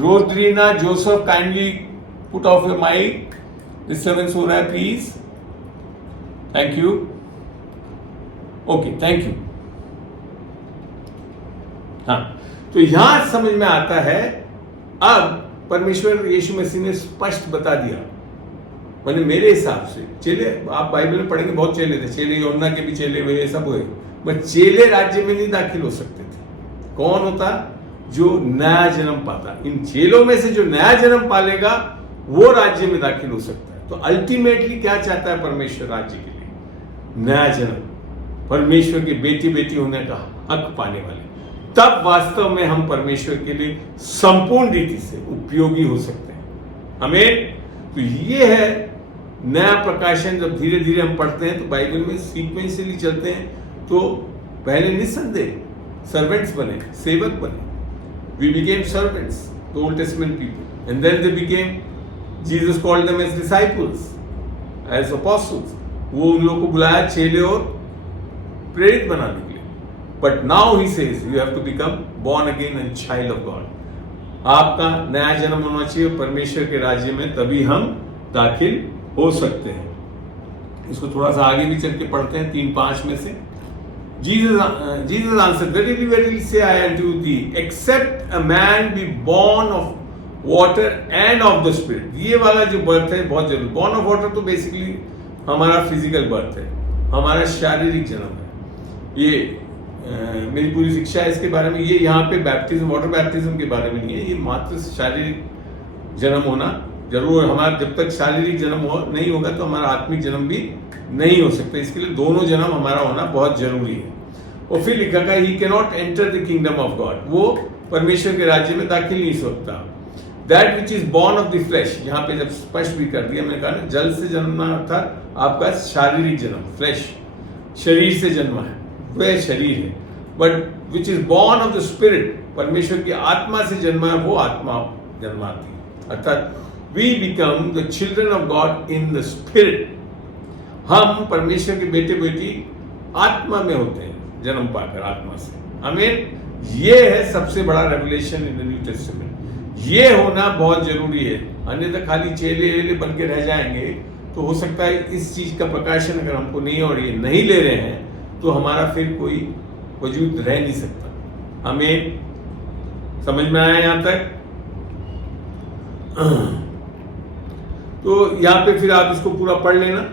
Rodrina Joseph, kindly put off your mic, disturbance हो रहा है please. Thank you. Okay, thank you. हाँ, तो यहां समझ में आता है, अब परमेश्वर यीशु मसीह ने स्पष्ट बता दिया। मैंने मेरे हिसाब से चेले, आप बाइबल में पढ़ेंगे बहुत चेले थे, चेले यूहन्ना के भी चेले हुए, ये सब हुए, पर चेले राज्य में नहीं दाखिल हो सकते थे। कौन होता? जो नया जन्म पाता। इन चेलों में से जो नया जन्म पालेगा वो राज्य में दाखिल हो सकता है। तो अल्टीमेटली क्या चाहता है परमेश्वर राज्य के लिए? नया जन्म, परमेश्वर के बेटी बेटी होने का हक पाने वाले। तब वास्तव में हम परमेश्वर के लिए संपूर्ण रीति से उपयोगी हो सकते हैं। आमीन। तो ये है नया प्रकाशन। जब धीरे धीरे हम पढ़ते हैं तो बाइबल में सीक्वेंशियली चलते हैं, तो पहले निस्संदेह सर्वेंट्स बने, सेवक बने। We became servants, the old testament people, and then they became, Jesus called them as disciples, as apostles. वो उन लोगों को बुलाया चेले और प्रेरित बनाने के लिए। But now he says you have to become born again and child of God। आपका नया जन्म होना चाहिए परमेश्वर के राज्य में, तभी हम दाखिल हो सकते हैं। इसको थोड़ा सा आगे भी चल के पढ़ते हैं 3:5 में से। Jesus answered, verily verily say I unto thee, except a man be born of water and of the spirit। ये वाला जो बर्थ है बहुत जरूरी। born of water तो बेसिकली हमारा फिजिकल बर्थ है, हमारा शारीरिक जन्म है। ये मेरी पूरी शिक्षा है इसके बारे में। ये यहाँ पे बैप्टिज्म, वाटर बैप्टिज्म के बारे में नहीं है। ये मात्र शारीरिक जन्म होना जरूर। हमारा जब तक शारीरिक जन्म नहीं होगा तो हमारा आत्मिक जन्म भी नहीं हो सकता। इसके लिए दोनों जन्म हमारा होना बहुत जरूरी है। और फिर लिखा गया, he can not enter the kingdom of God. वो परमेश्वर के राज्य में दाखिल नहीं हो सकता। That which is born of the flash, यहाँ पे जब स्पष्ट भी कर दिया, मैंने कहा ना जल से जन्मना अर्थात आपका शारीरिक जन्म, फ्लैश शरीर से जन्मा है, वह शरीर है, but which is born of the spirit, परमेश्वर की आत्मा से जन्मा है, वो आत्मा जन्माती है, अर्थात we become the children of God in the spirit. हम परमेश्वर के बेटे बेटी आत्मा में होते हैं, जन्म पाकर आत्मा से। आमीन। ये है सबसे बड़ा revelation in the new testament. ये होना बहुत जरूरी है, अन्यथा खाली चेले बन के रह जाएंगे तो हो सकता है इस चीज का प्रकाशन अगर हमको नहीं और ये नहीं ले रहे हैं तो हमारा फिर कोई वजूद रह नहीं सकता। हमें समझ में आया यहां तक? तो यहां पे फिर आप इसको पूरा पढ़ लेना।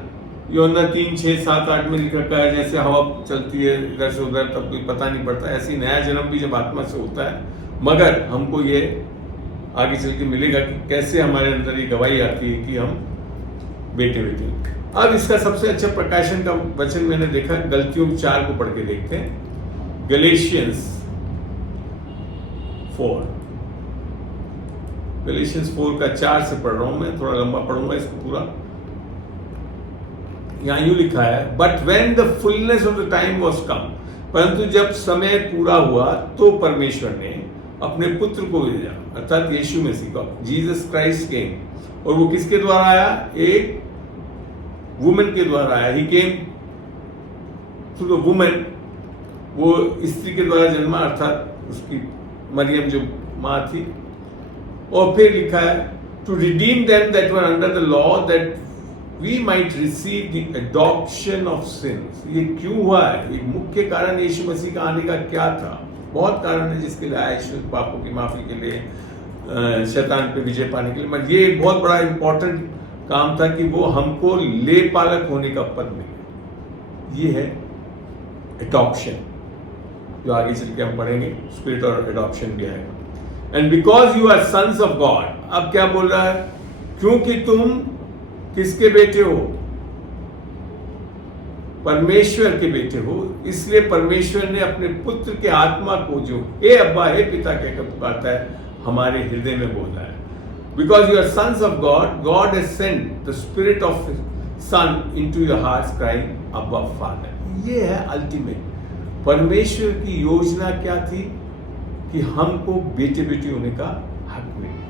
यूहन्ना 3, 6, 7, 8 में लिखा है जैसे हवा चलती है इधर से उधर तब कोई पता नहीं पड़ता, ऐसे ही नया जन्म भी जब आत्मा से होता है, मगर हमको ये आगे चल के मिलेगा कि कैसे हमारे अंदर ये गवाही आती है कि हम बेटे बेटे। अब इसका सबसे अच्छा प्रकाशन का वचन मैंने देखा, गलतियों 4 को पढ़ के देखते हैं। गलेशियंस 4 का 4 से पढ़ रहा हूं मैं, थोड़ा लंबा पढ़ूंगा इसको पूरा। यहां यूं लिखा है, but when the fullness of the time was कम, परंतु जब समय पूरा हुआ तो परमेश्वर ने अपने पुत्र को भेजा, अर्थात यीशु मसीह को, जीसस क्राइस्ट केम। और वो किसके द्वारा आया? एक वुमेन के द्वारा आया। ही केम थ्रू द वुमेन, वो स्त्री के द्वारा जन्मा, अर्थात उसकी मरियम जो माँ थी। और फिर लिखा है, to redeem them that were under the law that we might receive the adoption of sins. ये क्यों हुआ है? एक मुख्य कारण यीशु मसीह का आने का क्या था? बहुत कारण है जिसके लिए आया यीशु, पापों की माफी के लिए, शैतान पे विजय पाने के लिए, मगर ये एक बहुत बड़ा इंपॉर्टेंट काम था कि वो हमको ले पालक होने का पद मिले। ये है एडॉप्शन, जो आगे चल के हम पढ़ेंगे, स्पिरिट और एडॉप्शन भी आएगा। And because you are sons of God, अब क्या बोल रहा है? क्योंकि तुम किसके बेटे हो? परमेश्वर के बेटे हो, इसलिए परमेश्वर ने अपने पुत्र के आत्मा को, जो हे अब्बा हे पिता कहकर पुकारता है, हमारे हृदय में बोला है। Because you are sons of God, God has sent the spirit of son into your hearts crying abba father. ये है अल्टीमेट। परमेश्वर की योजना क्या थी? कि हमको बेटे बेटी होने का हक मिले,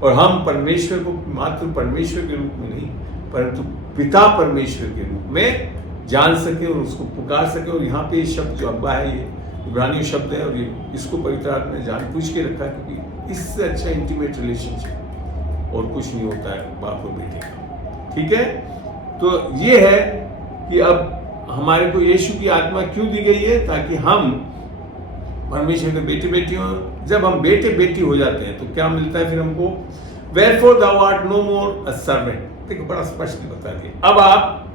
और हम परमेश्वर को मात्र परमेश्वर के रूप में नहीं, परंतु पिता परमेश्वर के रूप में जान सके और उसको पुकार सके। और यहाँ पे ये शब्द जो अब्बा है, ये इब्रानी शब्द है, और ये इसको पवित्र आत्मा ने जानबूझ के रखा, क्योंकि इससे अच्छा इंटीमेट रिलेशनशिप और कुछ नहीं होता है बाप और बेटे का। ठीक है? तो ये है कि अब हमारे को यीशु की आत्मा क्यों दी गई है? ताकि हम परमेश्वर के बेटे बेटी हों। जब हम बेटे बेटी हो जाते हैं तो क्या मिलता है फिर हमको? Wherefore thou art no more a servant। देखो बड़ा स्पष्ट बता दिया, अब आप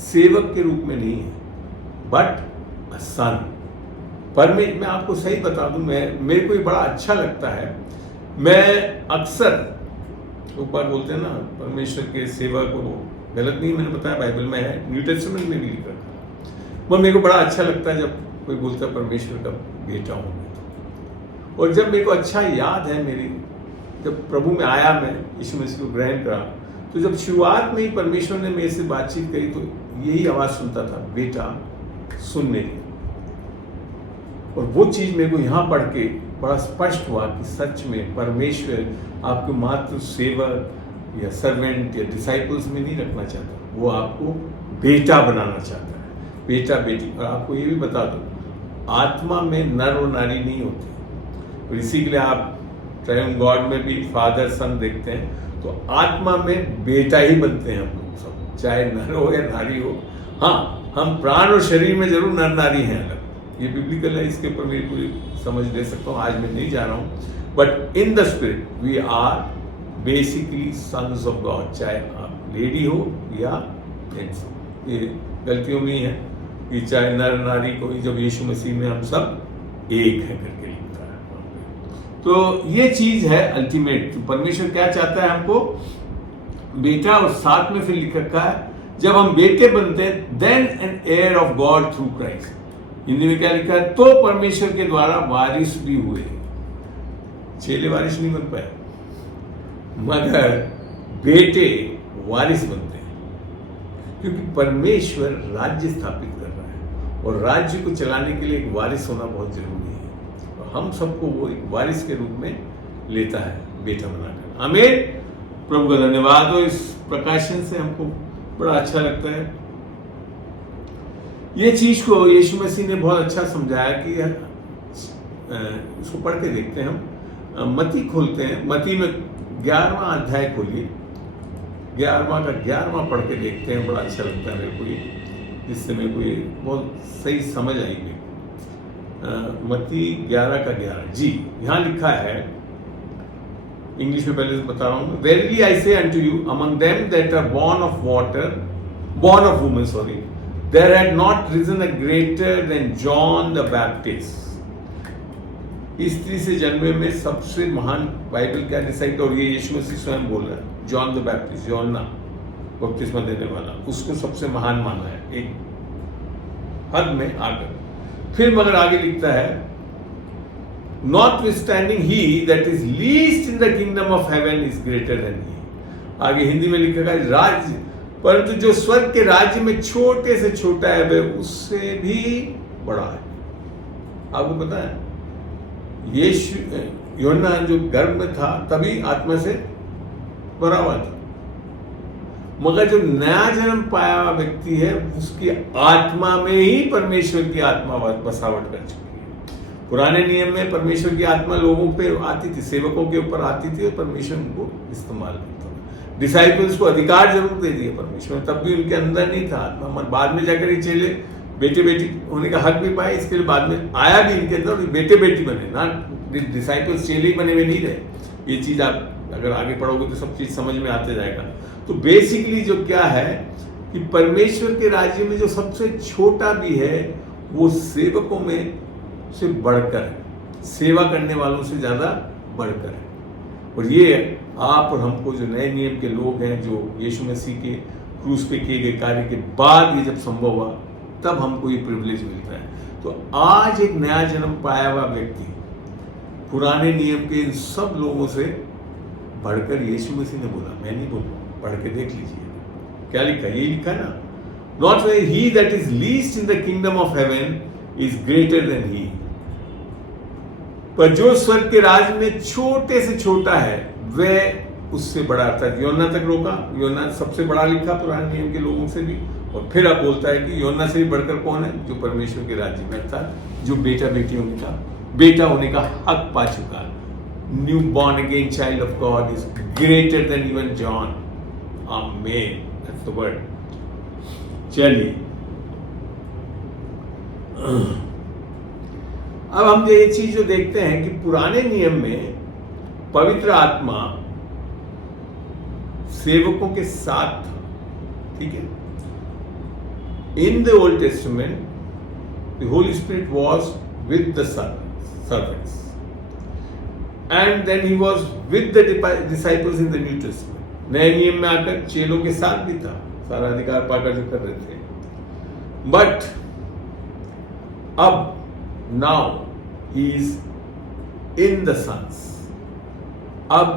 सेवक के रूप में नहीं है, बट अ सन। मैं आपको सही बता दूं, मेरे को ये बड़ा अच्छा लगता है। मैं अक्सर ऊपर बोलते हैं ना परमेश्वर के सेवक, वो गलत नहीं, मैंने बताया बाइबल में है, न्यू टेस्टामेंट में भी लिखा था। मगर मेरे को बड़ा अच्छा लगता है जब कोई बोलता है परमेश्वर का बेटा हूं। और जब मेरे को अच्छा याद है, मेरी जब प्रभु में आया, मैं यीशु मसीह को ग्रहण करा, तो जब शुरुआत में ही परमेश्वर ने मेरे से बातचीत करी तो यही आवाज सुनता था, बेटा सुन मेरी। और वो चीज मेरे को यहाँ पढ़ के बड़ा स्पष्ट हुआ कि सच में परमेश्वर आपको मात्र सेवक या सर्वेंट या डिसाइपल्स में नहीं रखना चाहता, वो आपको बेटा बनाना चाहता है, बेटा बेटी। और आपको ये भी बता दो, आत्मा में नर और नारी नहीं होती, और इसी के लिए आप ट्रायम्फ गॉड में भी फादर सन देखते हैं, तो आत्मा में बेटा ही बनते हैं हम लोग सब, चाहे नर हो या नारी हो। हाँ, हम प्राण और शरीर में जरूर नर नारी हैं अलग, ये बिब्लिकल है, इसके ऊपर मेरी पूरी समझ दे सकता हूँ, आज मैं नहीं जा रहा हूँ। But in the spirit we are basically sons of God, चाहे आप लेडी हो या जेंट्स हो। ये गलतियों में ही है कि चाहे नर नारी को, जब यीशु मसीह में हम सब एक है करके लिखता है। तो ये चीज है अल्टीमेट। तो परमेश्वर क्या चाहता है हमको? बेटा। और साथ में फिर लिख रखा है, जब हम बेटे बनते हैं, then an heir of God through Christ. Hindi में क्या लिखा है? तो परमेश्वर के द्वारा वारिस भी हुए। चेले वारिस नहीं बन पाए, मगर बेटे वारिस बनते हैं, क्योंकि परमेश्वर राज्य स्थापित कर रहा है और राज्य को चलाने के लिए एक वारिस होना बहुत जरूरी है। और हम सबको वो एक वारिस के रूप में लेता है, बेटा बनाकर। आमीन। प्रभु का धन्यवाद हो। इस प्रकाशन से हमको बड़ा अच्छा लगता है। ये चीज को यीशु मसीह ने बहुत अच्छा समझाया कि इसको पढ़ के देखते हैं हम। मती खोलते हैं, मती में 11वां अध्याय खोलिए, 11वां का 11वां पढ़ के देखते हैं। बड़ा अच्छा लगता है मेरे को ये, जिससे मेरे को ये बहुत सही समझ आई मेरे को। मती 11 का 11 जी, यहाँ लिखा है, इंग्लिश में पहले से बता रहा हूँ। Verily I say unto you, among them that are born of woman, there had not risen a greater than John the Baptist. स्त्री से जन्मे में सबसे महान बाइबल क्या डिसाइड, और ये यीशु मसीह स्वयं बोल रहा है, जॉन द बैप्टिस्ट, यूहन्ना बपतिस्मा देने वाला, उसको सबसे महान माना है एक हद में आकर। फिर मगर आगे लिखता है, notwithstanding he that is least in the kingdom of heaven is greater than he. आगे हिंदी में लिखा है, राज्य, परंतु जो स्वर्ग के राज्य में छोटे से छोटा है वह उससे भी बड़ा है। आपको पता है, यीशु यूहन्ना जो गर्भ में था तभी आत्मा से भरा हुआ था, मगर जो नया जन्म पाया हुआ व्यक्ति है उसकी आत्मा में ही परमेश्वर की आत्मा बसावट कर चुकी है। पुराने नियम में परमेश्वर की आत्मा लोगों पे आती थी, सेवकों के ऊपर आती थी और परमेश्वर उनको इस्तेमाल करता था। डिसाइपल्स को अधिकार जरूर दे दिया परमेश्वर, तब भी उनके अंदर नहीं था आत्मा। बाद में जाकर ये चेले बेटे बेटी होने का हक भी पाए, इसके लिए बाद में आया भी इनके अंदर, बेटे बेटी बने ना, डिसाइपल्स चेले बने हुए नहीं रहे। ये चीज आप अगर आगे पढ़ोगे तो सब चीज समझ में आते जाएगा। तो बेसिकली जो क्या है कि परमेश्वर के राज्य में जो सबसे छोटा भी है वो सेवकों में से बढ़कर है, सेवा करने वालों से ज्यादा बढ़कर है। और ये आप और हमको जो नए नियम के लोग हैं, जो यीशु मसीह के क्रूस पे किए गए कार्य के बाद ये जब संभव हुआ तब हमको ये प्रिविलेज मिलता है। तो आज एक नया जन्म पाया हुआ व्यक्ति पुराने नियम के इन सब लोगों से बढ़कर, यीशु मसीह ने बोला, मैं नहीं बोलूँ, पढ़ के देख लीजिए क्या लिखा है। ये लिखा है ना, not he that is least in the kingdom of heaven is greater than he, पर जो स्वर्ग के राज में छोटे से छोटा है वह उससे बड़ा। अर्थात यूहन्ना तक रोका, यूहन्ना सबसे बड़ा लिखा पुराने नियम के लोगों से भी, और फिर अब बोलता है कि यूहन्ना से भी बढ़कर कौन है, जो परमेश्वर के राज्य में, अर्थात जो बेटा होने का हक पा चुका। New born again child of God is greater then even John. Amen, that's the word. चलिए अब हम ये चीज जो देखते हैं कि पुराने नियम में पवित्र आत्मा सेवकों के साथ था, ठीक है। In the old testament the holy spirit was with the servants and then he was with the disciples in the new testament. नए नियम में आकर चेलों के साथ भी था, सारा अधिकार पाकर जो कर रहे थे। बट अब now he is in the sons. अब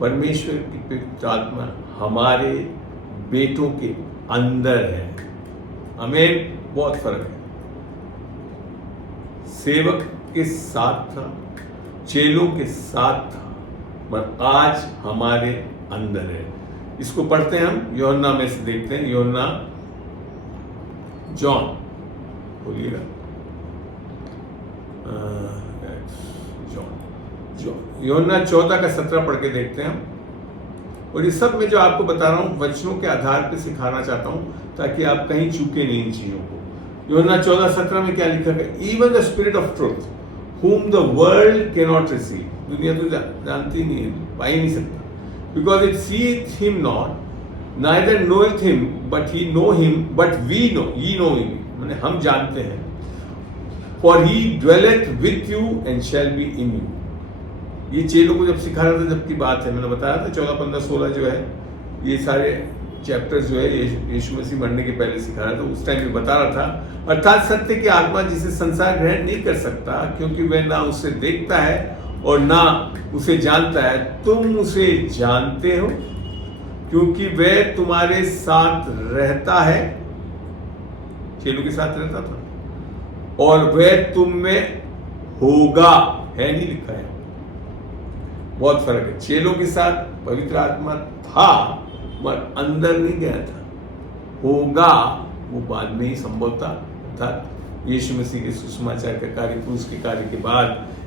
परमेश्वर की पवित्र आत्मा हमारे बेटों के अंदर है। हमें बहुत फर्क है। सेवक के साथ था, चेलों के साथ था, पर आज हमारे अंदर है। इसको पढ़ते हैं हम, यूहन्ना में से देखते हैं। यूहन्ना, जॉन बोलिएगा, यूहन्ना 14 का 17 पढ़ के देखते हैं हम। और इस सब में जो आपको बता रहा हूं वचनों के आधार पे सिखाना चाहता हूं, ताकि आप कहीं चूके नहीं इन चीजों को। यूहन्ना 14:17 में क्या लिखा है, even the spirit of truth whom the world cannot receive, दुनिया तो जानती नहीं है, पा ही नहीं सकता, because it seeth him not, neither knoweth him, but he know him, but we know, ye know him, माने हम जानते हैं, for he dwelleth with you and shall be in you। ये चेलों को जब सिखा रहा था, जबकि बात है, मैंने बताया था 14, 15, 16 जो है, ये सारे चैप्टर्स जो है यीशु मसीह मरने के पहले सिखा रहा था, उस टाइम में बता रहा था। अर्थात सत्य की आत्मा जिसे संसार ग्रहण नहीं कर सकता, क्योंकि वह ना उससे देखता है और ना उसे जानता है, तुम उसे जानते हो क्योंकि वह तुम्हारे साथ रहता है, चेलों के साथ रहता था, और वह तुम में होगा, है नहीं लिखा है। बहुत फर्क है। चेलों के साथ पवित्र आत्मा था मगर अंदर नहीं गया था, होगा वो बाद में ही संभव था, अर्थात यीशु मसीह के सुसमाचार का कार्य, क्रूस के कार्य के बाद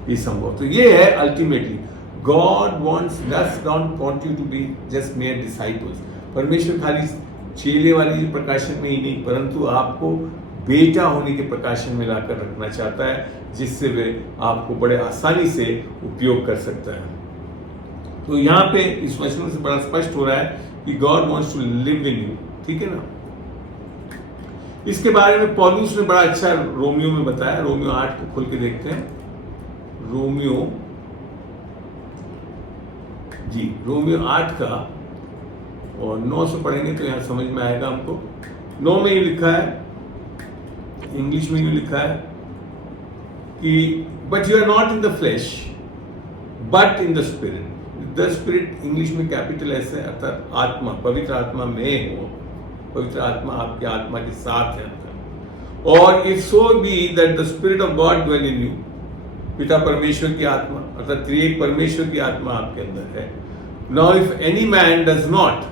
ये संभव। तो ये है ultimately God wants does don't want you to be just mere disciples. परमेश्वर खाली चेले वाली जो प्रकाशन में ही नहीं, परंतु आपको बेटा होने के प्रकाशन में लाकर रखना चाहता है, जिससे वे आपको बड़े आसानी से उपयोग कर सकता है। तो यहाँ पे इस वचन से बड़ा स्पष्ट हो रहा है कि God wants to live in you, ठीक है ना। इसके बारे में पौलुस ने बड़ा अच्छा रोमियो में बताया। रोमियो 8 को खोल के देखते हैं। रोमियो 8 का और 9 से पढ़ेंगे तो यहाँ समझ में आएगा हमको। 9 में ये लिखा है, इंग्लिश में ये लिखा है कि but you are not in the flesh but in the spirit. The spirit English में कैपिटल एस है, अर्थात आत्मा, पवित्र आत्मा में हो, पवित्र आत्मा आपके आत्मा के साथ है। और if so be that the spirit of God dwell in you, पिता परमेश्वर की आत्मा अर्थात त्रिएक परमेश्वर की आत्मा आपके अंदर है। Now if any man does not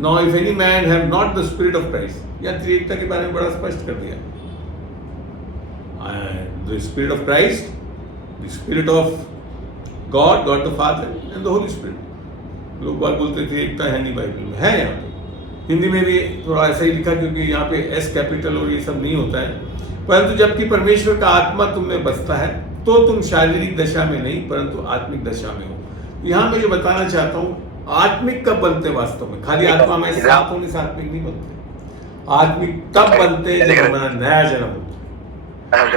now if any man have not the spirit of Christ, या त्रिएकता के बारे में बड़ा स्पष्ट कर दिया। The spirit of Christ, the spirit of God, God the father and the holy spirit. लोग बात बोलते थे एकता है नहीं, बाइबल में है। यहाँ पे हिंदी में भी थोड़ा ऐसा ही लिखा, क्योंकि यहाँ पे एस कैपिटल और ये सब नहीं होता है। परंतु जबकि परमेश्वर का आत्मा तुम में बसता है तो तुम शारीरिक दशा में नहीं परंतु आत्मिक दशा में हो। यहाँ मैं जो बताना चाहता हूँ, आत्मिक कब बनते वास्तव में? खाली आत्मा में साथ होने से आत्मिक नहीं बनते। आत्मिक तब बनते हैं जब हमारा नया जन्म होता है।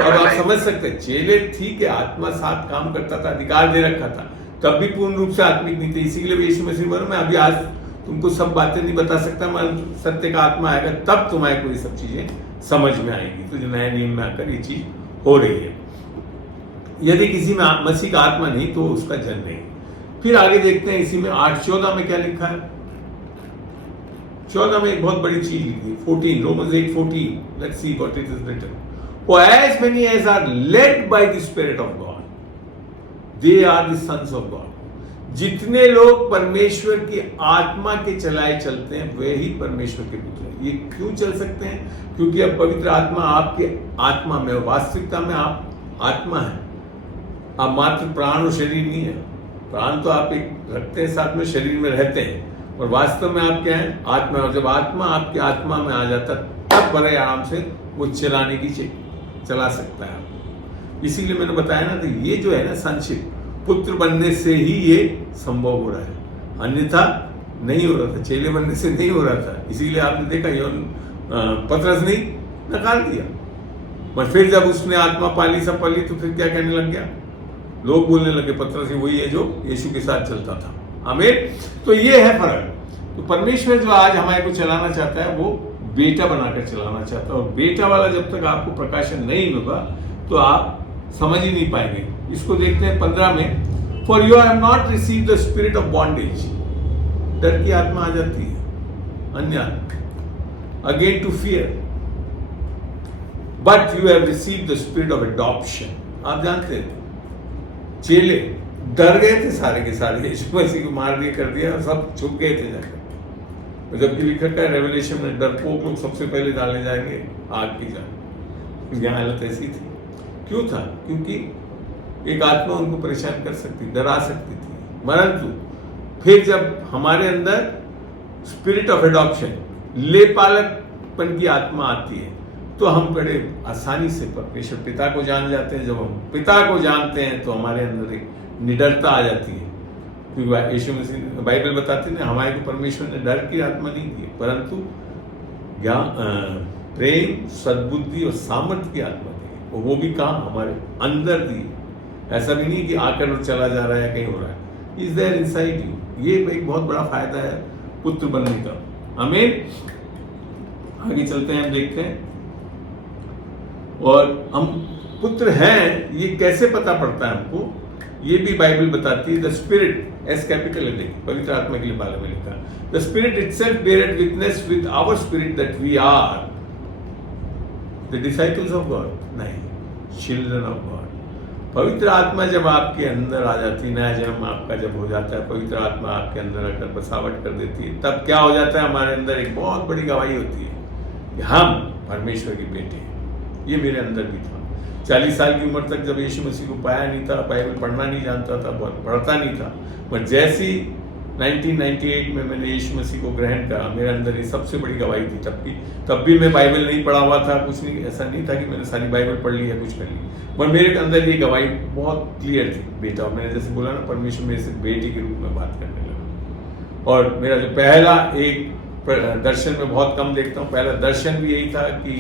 अब आप समझ सकते हैं, चेले ठीक है, आत्मा साथ काम करता था, अधिकार दे रखा था, तब भी पूर्ण रूप से आत्मिक नहीं थे। इसीलिए यीशु मसीह बोला, मैं अभी आज तुमको सब बातें नहीं बता सकता, मैं सत्य का आत्मा आएगा तब तुम्हारे को ये सब चीजें समझ में आएगी। तो जो नए नियम में आकर ये चीज हो रही है। यदि किसी में मसीह का आत्मा नहीं तो उसका जन्म नहीं। फिर आगे देखते हैं इसी में 8:14 में क्या लिखा है। 14 में एक बहुत बड़ी चीज लिखी, 14 Romans 8:14, let's see what it is written. For as many as are led by the Spirit of God, they are the sons of God. जितने लोग परमेश्वर की आत्मा के चलाए चलते हैं वे ही परमेश्वर के पुत्र हैं। ये क्यों चल सकते हैं? क्योंकि अब पवित्र आत्मा आपके आत्मा में, वास्तविकता में आप आत्मा है। आप मात्र प्राण और शरीर नहीं है। प्राण तो आप एक रखते हैं साथ में, शरीर में रहते हैं, और वास्तव में आप क्या है? आत्मा। और जब आत्मा आपकी आत्मा में आ जाता तब बड़े आराम से वो चलाने की चला सकता है। इसीलिए मैंने बताया ना, तो ये जो है ना संचित पुत्र बनने से ही ये संभव हो रहा है, अन्यथा नहीं हो रहा था, चेले बनने से नहीं हो रहा था। इसीलिए आपने देखा पतरस ने नकार दिया, पर फिर जब उसने आत्मा पाली सब पाली तो फिर क्या कहने लग गया? लोग बोलने लगे पतरस ही वही है जो यीशु के साथ चलता था। आमीन। तो ये है फर्क। तो परमेश्वर जो आज हमारे को चलाना चाहता है वो बेटा बनाकर चलाना चाहता है, और बेटा वाला जब तक आपको प्रकाशन नहीं होगा तो आप समझ ही नहीं पाएंगे। इसको देखते हैं 15 में, for you have not receive the spirit of bondage, डर की आत्मा आ जाती है, अन्य again to fear, but you have receive the spirit of adoption. आप जानते हैं चेले डर गए थे सारे के सारे, यीशु मसीह को मार दिया कर दिया, सब छुप गए थे जाकर। जबकि लिखा है रेवलेशन में डरपोक लोग सबसे पहले डाले जाएंगे आग की जान। यहाँ हालत ऐसी थी। क्यों था? क्योंकि एक आत्मा उनको परेशान कर सकती, डरा सकती थी। परंतु फिर जब हमारे अंदर स्पिरिट ऑफ एडॉप्शन, लेपालकपन की आत्मा आती है, तो हम बड़े आसानी से परमेश्वर पिता को जान जाते हैं। जब हम पिता को जानते हैं तो हमारे अंदर एक निडरता आ जाती है, क्योंकि यीशु मसीह बाइबल बताते हैं हमारे को परमेश्वर ने डर की आत्मा नहीं दी, परंतु प्रेम, सद्बुद्धि और सामर्थ्य की आत्मा दी, और वो भी कहाँ? हमारे अंदर दी। ऐसा भी नहीं कि आकर वो चला जा रहा है, कहीं हो रहा है। Is there inside you. ये एक बहुत बड़ा फायदा है पुत्र बनने का। आमीन। आगे चलते हैं, हम देखते हैं, और हम पुत्र हैं ये कैसे पता पड़ता है हमको, ये भी बाइबल बताती है। द स्पिरिट, एस कैपिटल है, देखिए पवित्र आत्मा के लिए बारे में लिखा, the spirit itself beareth witness with our spirit that we are the disciples of God, नहीं, चिल्ड्रन ऑफ गॉड। पवित्र आत्मा जब आपके अंदर आ जाती है, नया जन्म आपका जब हो जाता है, पवित्र आत्मा आपके अंदर आकर बसावट कर देती है, तब क्या हो जाता है, हमारे अंदर एक बहुत बड़ी गवाही होती है कि हम परमेश्वर के बेटे हैं। ये मेरे अंदर भी था। 40 साल की उम्र तक जब यीशु मसीह को पाया नहीं था, बाइबल पढ़ना नहीं जानता था, बहुत पढ़ता नहीं था, पर जैसी 1998 में मैंने यीशु मसीह को ग्रहण करा, मेरे अंदर ये सबसे बड़ी गवाही थी तब भी मैं बाइबल नहीं पढ़ा हुआ था, कुछ नहीं, ऐसा नहीं था कि मैंने सारी बाइबल पढ़ ली या कुछ कर ली, पर मेरे अंदर ये गवाही बहुत क्लियर थी, बेटा। और मैंने जैसे बोला ना, परमेश्वर मेरे से बेटे के रूप में बात करने लगा। और मेरा जो पहला एक दर्शन में बहुत कम देखता हूँ, पहला दर्शन भी यही था कि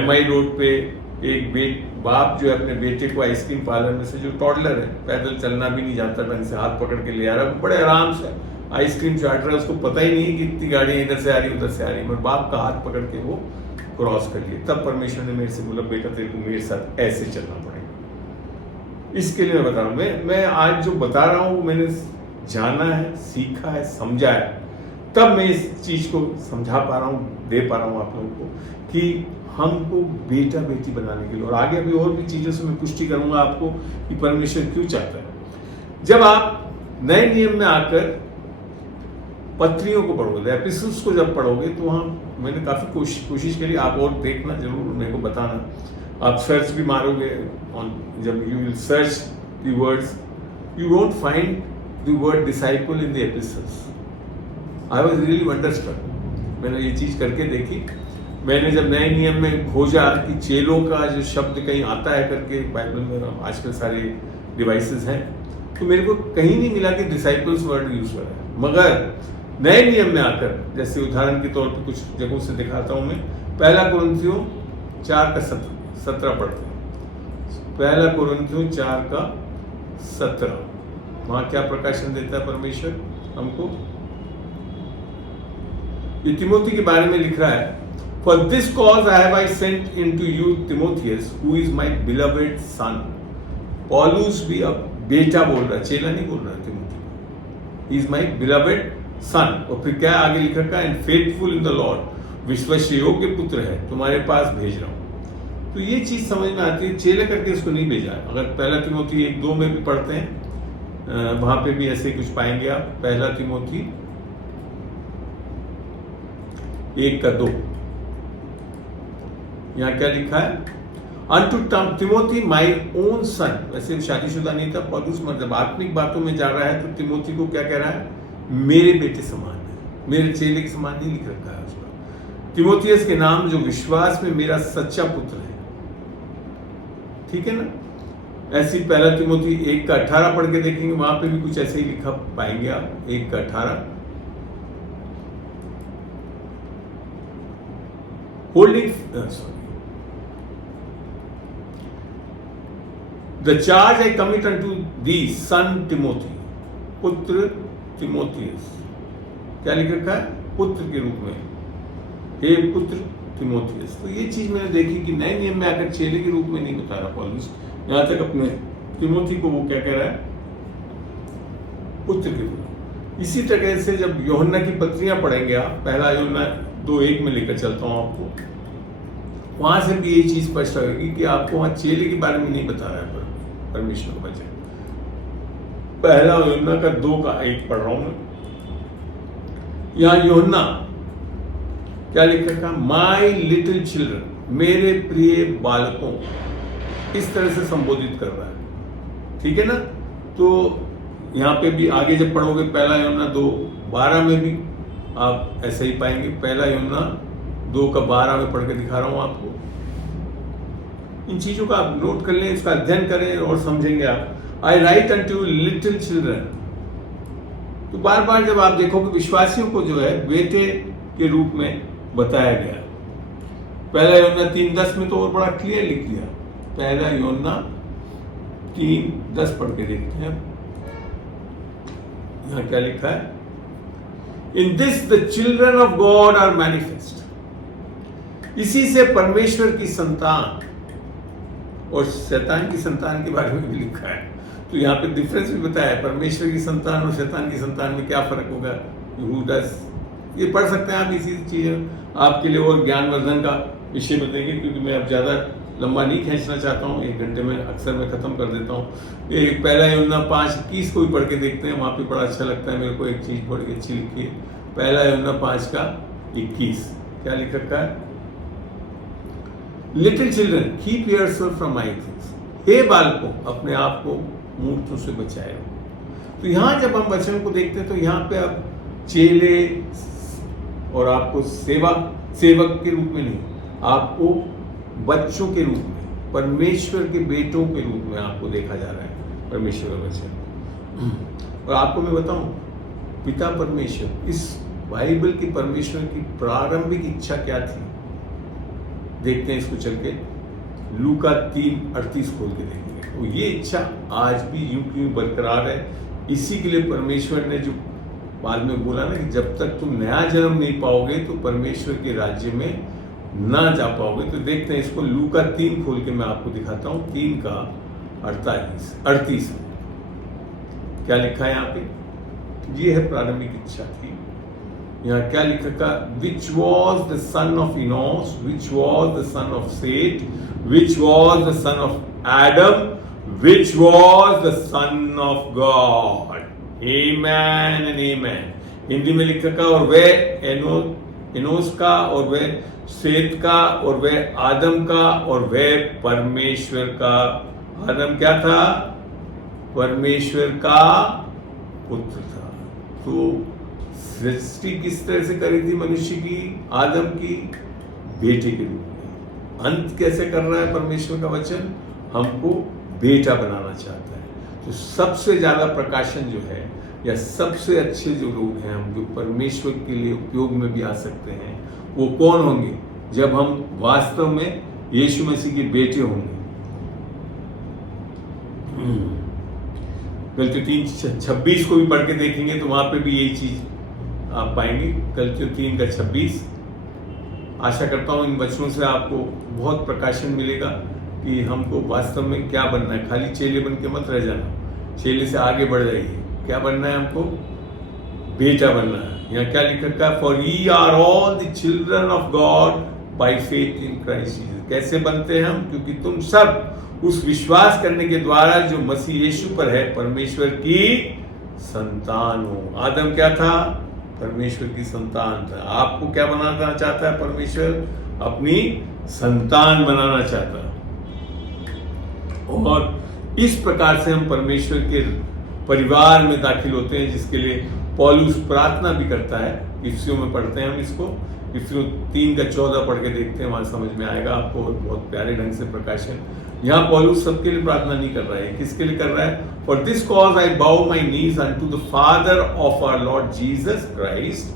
MI रोड पे एक बाप जो है अपने बेटे को आइसक्रीम पार्लर में से, जो टॉडलर है, पैदल चलना भी नहीं जानता, ढंग से हाथ पकड़ के ले आ रहा है, बड़े आराम से आइसक्रीम चाट रहा है, उसको पता ही नहीं कि इतनी गाड़ियां इधर से आ रही उधर से आ रही, मगर बाप का हाथ पकड़ के वो क्रॉस कर लिए। तब परमेश्वर ने मेरे से बोला, बेटा तेरे को मेरे साथ ऐसे चलना पड़ेगा। इसके लिए मैं बता रहा हूँ, मैं आज जो बता रहा हूँ मैंने जाना है, सीखा है, समझा है, तब मैं इस चीज को समझा पा रहा हूँ, दे पा रहा हूँ आप लोगों को कि हमको बेटा बेटी बनाने के लिए। और आगे अभी और भी चीजों से मैं पुष्टि करूंगा आपको कि परमेश्वर क्यों चाहता है। जब आप नए नियम में आकर पत्रियों को पढ़ोगे, एपिसोड्स को जब पढ़ोगे, तो वहाँ मैंने काफी कोशिश करी, आप और देखना जरूर, मेरे को बताना। आप सर्च भी मारोगे, जब you will search the words, you won't find the word disciple in the episodes. I was really wonderstruck, मैंने ये चीज करके देखी। मैंने जब नए नियम में खोजा कि चेलों का जो शब्द कहीं आता है करके बाइबल में, आजकल सारे डिवाइसेस हैं, तो मेरे को कहीं नहीं मिला कि डिसाइपल्स वर्ड यूज हो रहा है। मगर नए नियम में आकर, जैसे उदाहरण के तौर पे कुछ जगहों से दिखाता हूं मैं, 1 कुरिन्थियों 4:17 पढ़ते हैं। 1 कुरिन्थियों 4:17, वहां क्या प्रकाशन देता है परमेश्वर हमको। ये तिमोथी के बारे में लिख रहा है, For this cause I have sent into you Timotheus, who is my beloved son. पौलुस भी अब बेटा बोल रहा है, चेला नहीं बोल रहा है Timothy. He is my beloved son. और फिर क्या आगे लिख रखा है, and faithful in the Lord, विश्वास योग्य पुत्र है, तुम्हारे पास भेज रहा हूँ। तो ये चीज समझ में आती है, चेले करके इसको नहीं भेजा। अगर 1 तिमोथी 1:2 में भी पढ़ते हैं, वहां पे भी ऐसे कुछ पाएंगे आप। 1 तिमोथी 1:2, यहाँ क्या लिखा है, Unto Timothy my own son, वैसे शादीशुदा नहीं था पौलुस, मतलब आत्मिक बातों में जा रहा है, तो तिमोथी को क्या कह रहा है, मेरे बेटे समान है, मेरे चेले के समान नहीं लिख रखा है उसका। तिमोथियस के नाम जो विश्वास में मेरा सच्चा पुत्र है, ठीक है ना। ऐसी 1 तिमोथी 1:18 पढ़ के देखेंगे, वहां पे भी कुछ ऐसे ही लिखा पाएंगे आप। 1:18, holding The charge I commit unto thee, son Timothy, पुत्र तिमोथियस। क्या लिख रखा है, पुत्र के रूप में, हे पुत्र तिमोथियस। तो ये चीज मैंने देखी कि नए नियम में आकर चेले के रूप में नहीं बता रहा पौलुस, यहाँ तक अपने तिमोथी को वो क्या कह रहा है, पुत्र के रूप। इसी तरह से जब यूहन्ना की पत्रियां पढ़ेंगे आप, 1 यूहन्ना 2:1 में लेकर चलता हूं आपको, वहां से भी ये चीज स्पष्ट होगी कि आपको वहां चेले के बारे में नहीं बता रहा है परमेश्वर का वचन। 1 यूहन्ना का 2:1 पढ़ रहा हूं मैं। यहां यूहन्ना क्या लिख रखा, माई लिटिल चिल्ड्रन, मेरे प्रिय बालकों, इस तरह से संबोधित कर रहा है, ठीक है ना। तो यहाँ पे भी आगे जब पढ़ोगे 1 यूहन्ना 2:12 में भी आप ऐसे ही पाएंगे। 1 यूहन्ना 2:12 में पढ़ के दिखा रहा हूं आपको। इन चीजों का आप नोट कर लें, इसका अध्ययन करें और समझेंगे आप। आई राइट अनटू लिटिल चिल्ड्रन, तो बार बार जब आप देखोगे विश्वासियों को जो है बेटे के रूप में बताया गया। 1 यूहन्ना 3:10 में तो और बड़ा क्लियर लिख दिया। 1 यूहन्ना 3:10 पढ़ के देखते हैं, यहाँ क्या लिखा है, in this the children of God are manifest, इसी से परमेश्वर की संतान और शैतान की संतान के बारे में भी लिखा है। तो यहाँ पे डिफरेंस भी बताया है, परमेश्वर की संतान और शैतान की संतान में क्या फर्क होगा। Who does? ये पढ़ सकते हैं आप, इसी चीज़ें आपके लिए और ज्ञानवर्धन का विषय बताएंगे, क्योंकि मैं अब ज़्यादा लंबा नहीं खींचना चाहता हूँ, 1 घंटे में अक्सर मैं ख़त्म कर देता हूँ। ये पहला यूहन्ना 5:21 को भी पढ़ के देखते हैं, वहाँ पे बड़ा अच्छा लगता है मेरे को। एक चीज़ बड़ी अच्छी लिखी है, पहला यूहन्ना 5:21 क्या लिख रखा है? Little children keep yourself from my things, हे बालकों अपने आप को मूर्तों से बचाए रहो। तो यहाँ जब हम वचन को देखते हैं तो यहाँ पे अब चेले और आपको सेवक के रूप में नहीं, आपको बच्चों के रूप में, परमेश्वर के बेटों के रूप में आपको देखा जा रहा है परमेश्वर का वचन। और आपको मैं बताऊं, पिता परमेश्वर, इस बाइबल की परमेश्वर की प्रारंभिक इच्छा क्या थी? देखते हैं इसको चल के, लूका 3:38 खोल के देखेंगे। तो ये इच्छा आज भी यूं क्यों बरकरार है। इसी के लिए परमेश्वर ने जो बाद में बोला ना कि जब तक तुम नया जन्म नहीं पाओगे तो परमेश्वर के राज्य में ना जा पाओगे। तो देखते हैं इसको, लूका 3 खोल के मैं आपको दिखाता हूँ, 3:38 क्या लिखा है यहाँ पे? ये है प्रारंभिक इच्छा की। यहाँ क्या लिखा था? Which was the son of Enos, which was the son of Seth, which was the son of Adam, which was the son of God. Amen and amen. Hindi में लिखा था, और वह एनोस का, और वह सेत का, और वह आदम का, और वह परमेश्वर का। आदम क्या था? परमेश्वर का पुत्र था। तो सृष्टि किस तरह से करी थी मनुष्य की? आदम की बेटे के रूप में। अंत कैसे कर रहा है परमेश्वर का वचन? हमको बेटा बनाना चाहता है। तो सबसे ज्यादा प्रकाशन जो है, या सबसे अच्छे जो लोग हैं हम, जो परमेश्वर के लिए उपयोग में भी आ सकते हैं, वो कौन होंगे? जब हम वास्तव में यीशु मसीह के बेटे होंगे। गलतियों 3:26 को भी पढ़ के देखेंगे तो वहां पे भी यही चीज आप पाएंगे। गलतियों 3:26। आशा करता हूँ इन वचनों से आपको बहुत प्रकाशन मिलेगा कि हमको वास्तव में क्या बनना है। खाली चेले बन के मत रह जाना, चेले से आगे बढ़ जाइए। क्या बनना है हमको? बेटा बनना है। यहाँ क्या लिखा है? For ye are all the children of God by faith in Christ Jesus. कैसे बनते हैं हम? क्योंकि तुम सब उस विश्वास करने के द्वारा जो मसीह यीशु पर है, परमेश्वर की संतान हो। आदम क्या था? परमेश्वर की संतान था। आपको क्या बनाना चाहता है परमेश्वर? अपनी संतान बनाना चाहता है। और इस प्रकार से हम परमेश्वर के परिवार में दाखिल होते हैं, जिसके लिए पौलुस प्रार्थना भी करता है। इफ्सियों में पढ़ते हैं हम इसको, इफ्सियों 3:14 पढ़ के देखते हैं, वहां समझ में आएगा आपको बहुत प्यारे ढंग से प्रकाशन। यहाँ पौलुस सबके लिए प्रार्थना नहीं कर रहा है, किसके लिए कर रहा है? For this cause I bow my knees unto the Father of our Lord Jesus Christ,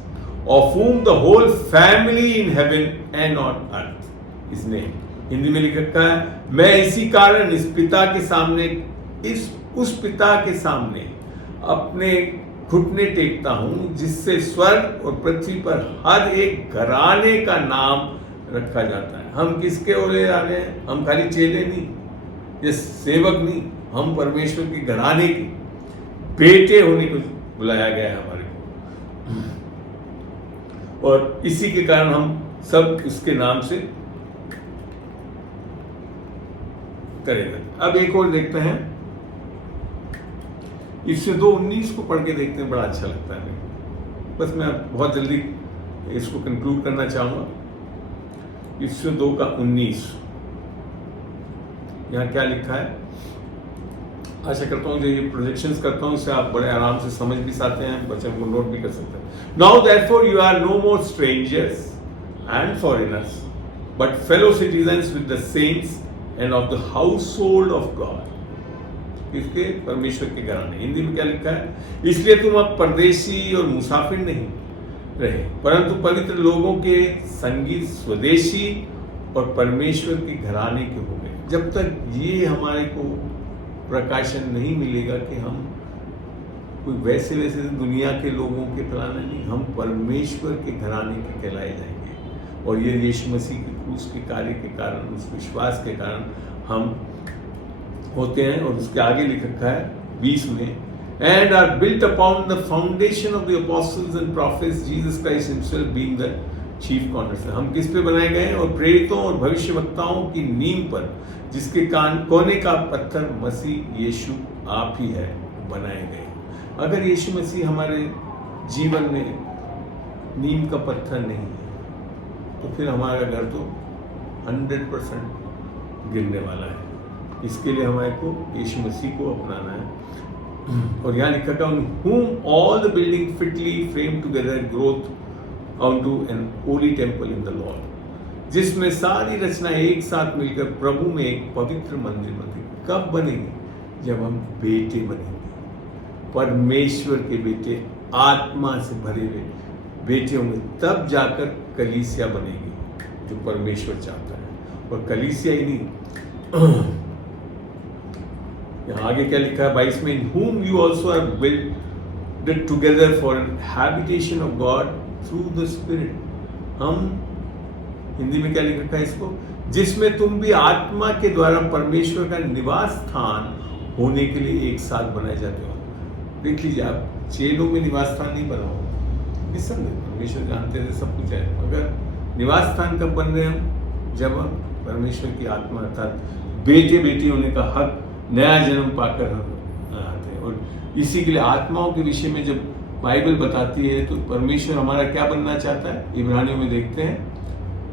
of whom the whole family in heaven and on earth is named। Hindi में लिख रखा है, मैं इसी कारण इस पिता के सामने, उस पिता के सामने अपने घुटने टेकता हूं, जिससे स्वर्ग और पृथ्वी पर हर एक घराने का नाम रखा जाता है। हम किसके ओले आ रहे हैं? हम खाली चेले नहीं, ये सेवक नहीं, हम परमेश्वर के घराने के बेटे होने को बुलाया गया है हमारे को। और इसी के कारण हम सब उसके नाम से करेगा। अब एक और देखते हैं, इससे 2:19 को पढ़ के देखते हैं, बड़ा अच्छा लगता है। बस मैं बहुत जल्दी इसको कंक्लूड करना चाहूंगा। इससे 2:19 यहाँ क्या लिखा है? आशा करता हूँ जो ये प्रोजेक्शंस करता हूँ इससे आप बड़े आराम से समझ भी सकते हैं, बच्चों को नोट भी कर सकते हैं। Now therefore you are no more strangers and foreigners, but fellow citizens with the saints and of the household of God. किसके? परमेश्वर के घराने। हिंदी में क्या लिखा है? इसलिए तुम अब परदेशी और मुसाफिर नहीं रहे, परंतु पवित्र लोगों के संगी, स्वदेशी और परमेश्वर के घराने के हो गए। जब तक ये हमारे को प्रकाशन नहीं मिलेगा कि हम कोई वैसे दुनिया के लोगों के फलाना नहीं, हम परमेश्वर के घराने के कहलाए जाएंगे। और ये यीशु मसीह के क्रूस के कार्य के कारण, उस विश्वास के कारण हम होते हैं। और उसके आगे लिख रखा है 20 में, and are built upon the foundation of the apostles and prophets, Jesus Christ himself being the chief cornerstone. हम किस पे बनाए गए हैं? और प्रेरितों और भविष्यवक्ताओं की नींव पर, जिसके कोने का पत्थर मसीह यीशु आप ही है, बनाए गए। अगर यीशु मसीह हमारे जीवन में नींव का पत्थर नहीं है तो फिर हमारा घर तो 100% गिरने वाला है। इसके लिए हमारे को यीशु मसीह को अपनाना है। और यहाँ लिखा था, on whom all the building fitly framed together growth onto an holy temple in the Lord, जिसमें सारी रचना एक साथ मिलकर प्रभु में एक पवित्र मंदिर बनेगी। कब बनेगी? जब हम बेटे बनेंगे, परमेश्वर के बेटे, आत्मा से भरे हुए बेटे होंगे, तब जाकर कलीसिया बनेगी जो परमेश्वर चाहता है। और कलीसिया ही नहीं, यहाँ आगे क्या लिखा है 22 में, इन whom you also are built together for habitation of God through the Spirit। हम हिंदी में क्या लिख रखा है इसको? जिसमें तुम भी आत्मा के द्वारा परमेश्वर का निवास स्थान होने के लिए एक साथ बनाए जाते हो। देख लीजिए, आप चेलों में निवास स्थान नहीं बना होगा, निसंदेह परमेश्वर जानते थे सब कुछ है, मगर निवास स्थान कब बन रहे हम? जब हम परमेश्वर की आत्मा अर्थात बेटे बेटी होने का हक, नया जन्म पाकर हम आते हैं। और इसी के लिए आत्माओं के विषय में जब बाइबल बताती है तो परमेश्वर हमारा क्या बनना चाहता है? इब्रानियों में देखते हैं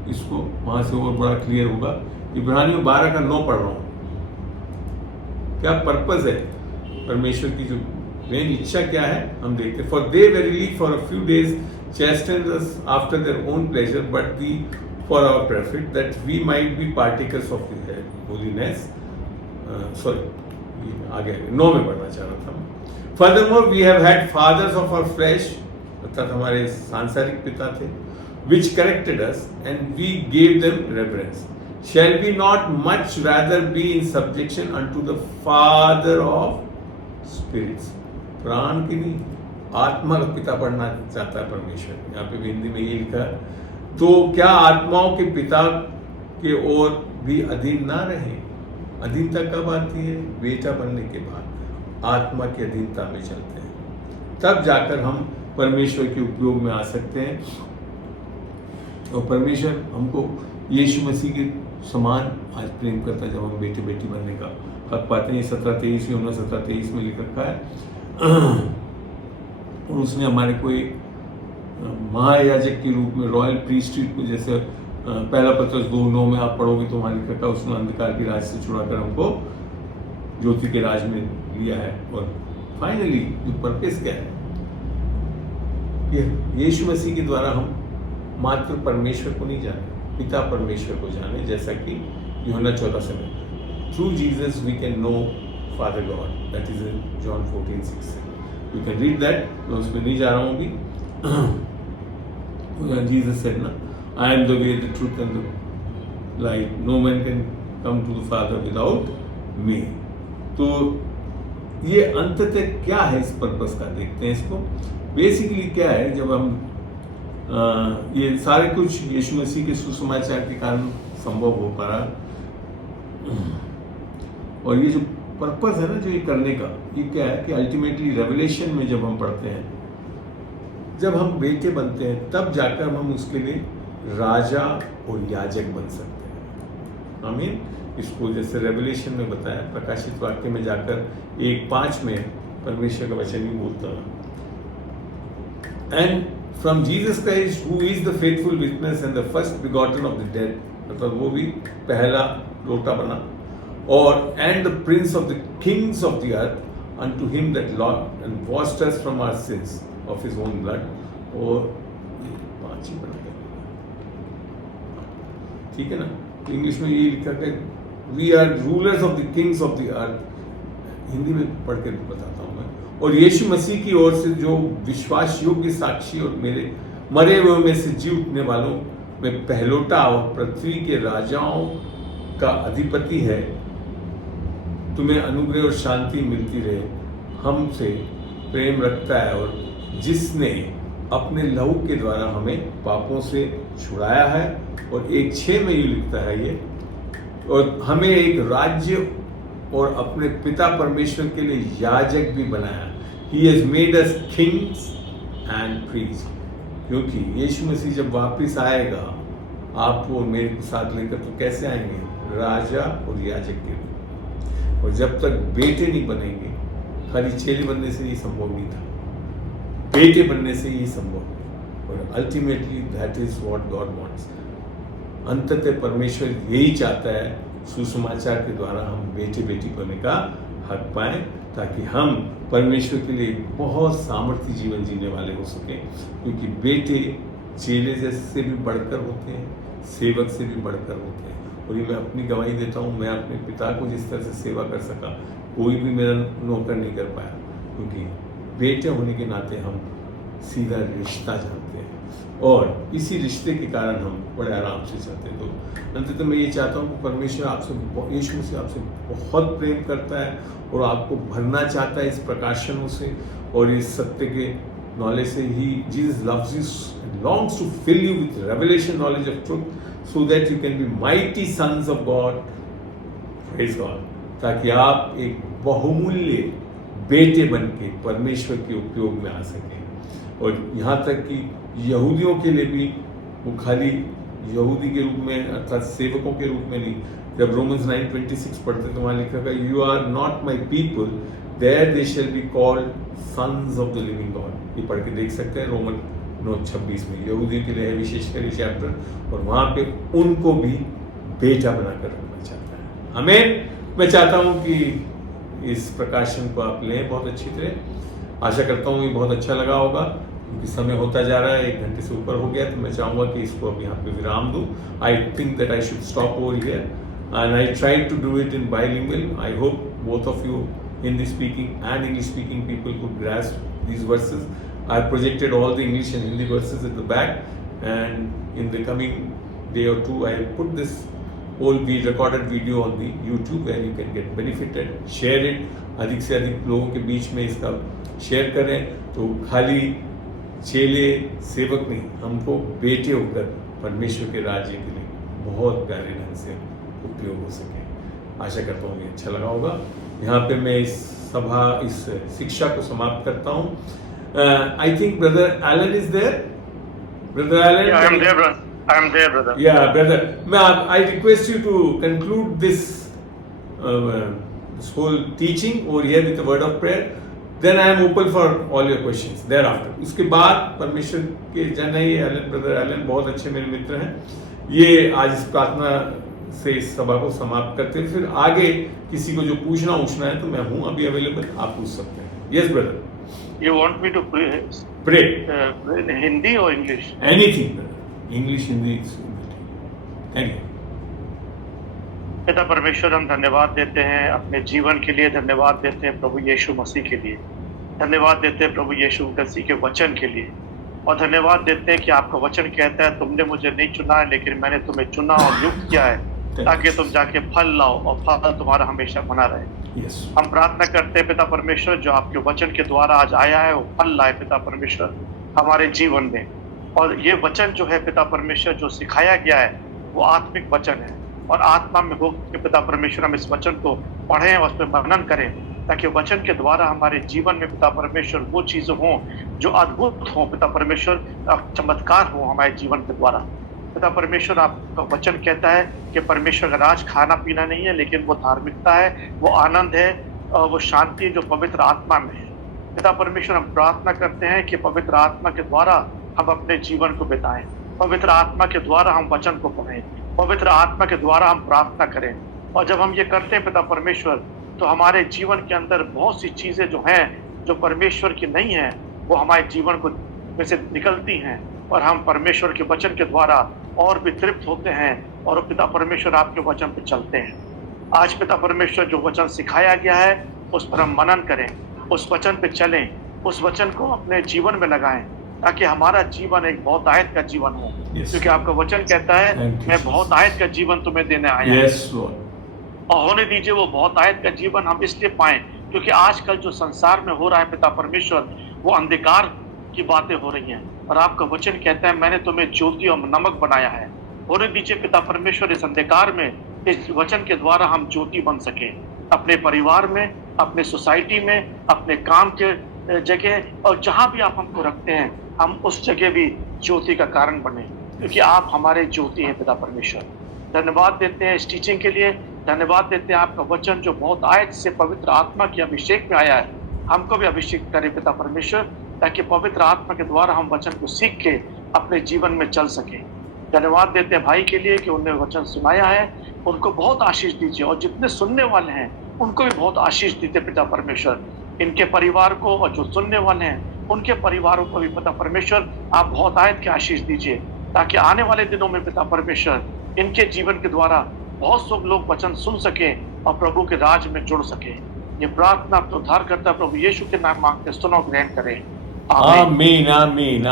इसको, वहां से और बड़ा क्लियर होगा। इब्रानियों 12 का 9 पढ़ रहा हूं। क्या पर्पस है परमेश्वर की, जो मेन इच्छा क्या है हम देखते हैं। For they verily for a few days chastened us after their own pleasure, but for our profit, that we might be partakers of His holiness. आगे 9 में पढ़ना चाह रहा था। Furthermore, we have had fathers of our flesh, अर्थात हमारे सांसारिक पिता थे, which corrected us, and we gave them reverence. Shall we not much rather be in subjection unto the Father of spirits? प्राण की नहीं, आत्मा का पिता पढ़ना चाहता है परमेश्वर। यहाँ पे भी हिंदी में ये लिखा है, तो क्या आत्माओं के पिता के ओर भी अधीन ना रहे? अधीनता कब आती है? बेटा बनने के बाद आत्मा की अधीनता में चलते हैं, तब जाकर हम परमेश्वर के उपयोग में आ सकते हैं। और परमेश्वर हमको यीशु मसीह के समान आज प्रेम करता है जब हम बेटे बेटी बनने का हक पाते हैं। 17-23 में 17-23 में लिख रखा है, और उसने हमारे को एक महायाजक के रूप में, रॉयल प्रीस्टहुड को, जैसे पहला पत्रस 2:9 में आप पढ़ोगे तो वहां लिखा, उसने अंधकार के राज से छुड़ाकर हमको ज्योति के राज में लिया है। और फाइनली जो पर्पस क्या है, कि यीशु मसीह के द्वारा हम मात्र परमेश्वर को नहीं जाने, पिता परमेश्वर को जाने, जैसा कि यूहन्ना 14 में, through Jesus we can know father God, that is in John 14:6। You can read that, मैं उसमें नहीं जा रहा हूँ अभी। Jesus said ना, I am the way, the truth and the life. No man can come to the Father without me. तो ये अंततः क्या है इस पर्पस का, देखते हैं इसको। बेसिकली क्या है, जब हम ये सारे कुछ यीशु मसीह के सुसमाचार के कारण संभव हो पा रहा। और ये जो पर्पस है ना जो ये करने का, ये क्या है कि अल्टीमेटली रेवलेशन में जब हम पढ़ते हैं, जब हम बेटे बनते हैं, तब जाकर हम उसके लिए राजा और याजक बन सकते हैं। आमीन। इसको जैसे रेवलेशन में बताया, प्रकाशित वाक्य में जाकर 1:5 में परमेश्वर का वचन ही बोलता है, and from Jesus Christ who is the faithful witness and the first begotten of the dead, मतलब वो भी पहला लोटा बना, और and the prince of the kings of the earth, unto him that loved and washed us from our sins of his own blood। और 5 ही पढ़ के, ठीक है ना। इंग्लिश में ये लिखा है we are rulers of the kings of the earth, Hindi में पढ़ के बताता हूँ मैं। और यीशु मसीह की ओर से जो विश्वास योग्य साक्षी और मेरे मरे हुए में से जी उठने वालों में पहलोटा और पृथ्वी के राजाओं का अधिपति है, तुम्हें अनुग्रह और शांति मिलती रहे, हमसे प्रेम रखता है, और जिसने अपने लहू के द्वारा हमें पापों से छुड़ाया है। और 1:6 में ये लिखता है ये, और हमें एक राज्य और अपने पिता परमेश्वर के लिए याजक भी बनाया। He has made us kings and priests। क्योंकि यीशु मसीह जब वापस आएगा आपको और मेरे को साथ लेकर, तो कैसे आएंगे? राजा और याजक के रूप। और जब तक बेटे नहीं बनेंगे, खाली चेले बनने से ये संभव नहीं था, बेटे बनने से ही संभव है। और ultimately that is what God wants. अंततः परमेश्वर यही चाहता है, सुसमाचार के द्वारा हम बेटे बेटी बनने का हक पाएं, ताकि हम परमेश्वर के लिए बहुत सामर्थ्य जीवन जीने वाले हो सकें। क्योंकि बेटे चेले से भी बढ़कर होते हैं, सेवक से भी बढ़कर होते हैं। और ये मैं अपनी गवाही देता हूँ, मैं अपने पिता को जिस तरह से सेवा कर सका, कोई भी मेरा नौकर नहीं कर पाया। क्योंकि बेटे होने के नाते हम सीधा रिश्ता जानते हैं, और इसी रिश्ते के कारण हम बड़े आराम से चलते हैं। तो अंततः मैं ये चाहता हूँ कि परमेश्वर आपसे, यीशु मसीह आपसे बहुत प्रेम करता है और आपको भरना चाहता है इस प्रकाशनों से और इस सत्य के नॉलेज से। He Jesus loves you, longs to fill you with revelation knowledge of truth, so that you can be mighty sons of God. Praise God. ताकि आप एक बहुमूल्य बेटे बन के परमेश्वर के उपयोग में आ सकें। और यहाँ तक कि यहूदियों के लिए भी, वो खाली यहूदी के रूप में अर्थात सेवकों के रूप में नहीं। जब रोमन्स 9:26 पढ़ते तो वहाँ लिखा था, you are not my people, there they shall be called sons of the living God. ये पढ़ के देख सकते हैं रोमन 9:26 में। यहूदियों के लिए है विशेषकर ये चैप्टर, और वहाँ पे उनको भी बेटा बनाकर रखना चाहता है। हमें, मैं चाहता हूँ कि इस प्रकाशन को आप लें बहुत अच्छी तरह। आशा करता हूँ ये बहुत अच्छा लगा होगा, क्योंकि समय होता जा रहा है, 1 घंटे से ऊपर हो गया, तो मैं चाहूँगा कि इसको अब यहाँ पे विराम दूँ। I think that I should stop over here, and I try to do it in bilingual. I hope both of you Hindi speaking and English speaking people could grasp these verses. I projected all the English and Hindi verses at the back, and in the coming day or two I put this whole recorded video on the YouTube where you can get benefited. Share it, अधिक से अधिक लोगों के बीच में इसका share करें, तो खाली चेले सेवक नहीं, हमको बेटे होकर परमेश्वर के राज्य के लिए बहुत प्यारे ढंग से उपयोग हो सके। आशा करता हूँ ये अच्छा लगा होगा। यहाँ पे मैं इस शिक्षा को समाप्त करता हूँ। I think brother Allen is there. Brother Allen, Yeah, I'm there, brother. I'm there, brother. Yeah brother, I request you to conclude this whole teaching over here with the word of prayer, then I am open for all your questions thereafter. उसके बाद परमेश्वर के जन है ये Elon, brother Elon बहुत अच्छे मेरे मित्र हैं, ये आज इस प्रार्थना से इस सभा को समाप्त करते हैं। फिर आगे किसी को जो पूछना है तो मैं हूं अभी अवेलेबल, आप पूछ सकते हैं। Yes brother, You want me to pray pray in Hindi or English? Anything brother, English Hindi, thank you. पिता परमेश्वर, हम धन्यवाद देते हैं अपने जीवन के लिए, धन्यवाद देते हैं प्रभु यीशु मसीह के लिए, धन्यवाद देते हैं प्रभु यीशु मसीह के वचन के लिए, और धन्यवाद देते हैं कि आपका वचन कहता है तुमने मुझे नहीं चुना है, लेकिन मैंने तुम्हें चुना और नियुक्त किया है ताकि तुम जाके फल लाओ और फल तुम्हारा हमेशा बना रहे। यस, हम प्रार्थना करते हैं पिता परमेश्वर, जो आपके वचन के द्वारा आज आया है वो फल लाए पिता परमेश्वर हमारे जीवन में। और ये वचन जो है पिता परमेश्वर जो सिखाया गया है वो आत्मिक वचन है, और आत्मा में होकर पिता परमेश्वर हम इस वचन को पढ़ें और उस पर मनन करें, ताकि वचन के द्वारा हमारे जीवन में पिता परमेश्वर वो चीजें हों जो अद्भुत हों पिता परमेश्वर, चमत्कार हो हमारे जीवन के द्वारा। पिता परमेश्वर, आपका वचन कहता है कि परमेश्वर का राज खाना पीना नहीं है, लेकिन वो धार्मिकता है, वो आनंद है, और वो शांति जो पवित्र आत्मा में है। पिता परमेश्वर, हम प्रार्थना करते हैं कि पवित्र आत्मा के द्वारा हम अपने जीवन को बिताएं, पवित्र आत्मा के द्वारा हम वचन को पढ़ें, पवित्र आत्मा के द्वारा हम प्रार्थना करें। और जब हम ये करते हैं पिता परमेश्वर, तो हमारे जीवन के अंदर बहुत सी चीजें जो हैं जो परमेश्वर की नहीं है वो हमारे जीवन को में से निकलती हैं, और हम परमेश्वर के वचन के द्वारा और भी तृप्त होते हैं, और पिता परमेश्वर आपके वचन पर चलते हैं। आज पिता परमेश्वर जो वचन सिखाया गया है उस पर हम मनन करें, उस वचन पे चलें, उस वचन को अपने जीवन में लगाएं, ताकि हमारा जीवन एक बहुत आयत का जीवन हो। क्योंकि आपका वचन कहता है मैं बहुत आयत का जीवन तुम्हें देने आया हूं, और होने दीजिए वो बहुत आयत का जीवन हम इसलिए पाएं क्योंकि आजकल जो संसार में हो रहा है पिता परमेश्वर, वो अंधकार की बातें हो रही हैं, और आपका वचन कहता है मैंने तुम्हें ज्योति और नमक बनाया है। होने दीजिए पिता परमेश्वर इस अंधकार में इस वचन के द्वारा हम ज्योति बन सके, अपने परिवार में, अपने सोसाइटी में, अपने काम के जगह और जहां भी आप हमको रखते हैं, हम उस जगह भी ज्योति का कारण बने, क्योंकि आप हमारे ज्योति हैं पिता परमेश्वर। धन्यवाद देते हैं इस टीचिंग के लिए, धन्यवाद देते हैं आपका वचन जो बहुत आयत से पवित्र आत्मा के अभिषेक में आया है, हमको भी अभिषेक करे पिता परमेश्वर, ताकि पवित्र आत्मा के द्वारा हम वचन को सीख के अपने जीवन में चल सके। धन्यवाद देते हैं भाई के लिए कि उन्होंने वचन सुनाया है, उनको बहुत आशीष दीजिए, और जितने सुनने वाले हैं उनको भी बहुत आशीष दीजिए पिता परमेश्वर। इनके परिवार को और जो सुनने वाले हैं उनके परिवारों को भी पिता परमेश्वर आप बहुत आयत की आशीष दीजिए, ताकि आने वाले दिनों में पिता परमेश्वर इनके जीवन के द्वारा बहुत से लोग वचन सुन सके और प्रभु के राज में जुड़ सके। ये प्रार्थना अपने उद्धारकर्ता प्रभु यीशु के नाम मांगते, सुनो, ग्रहण करें। आमीन। आमीन आमीन।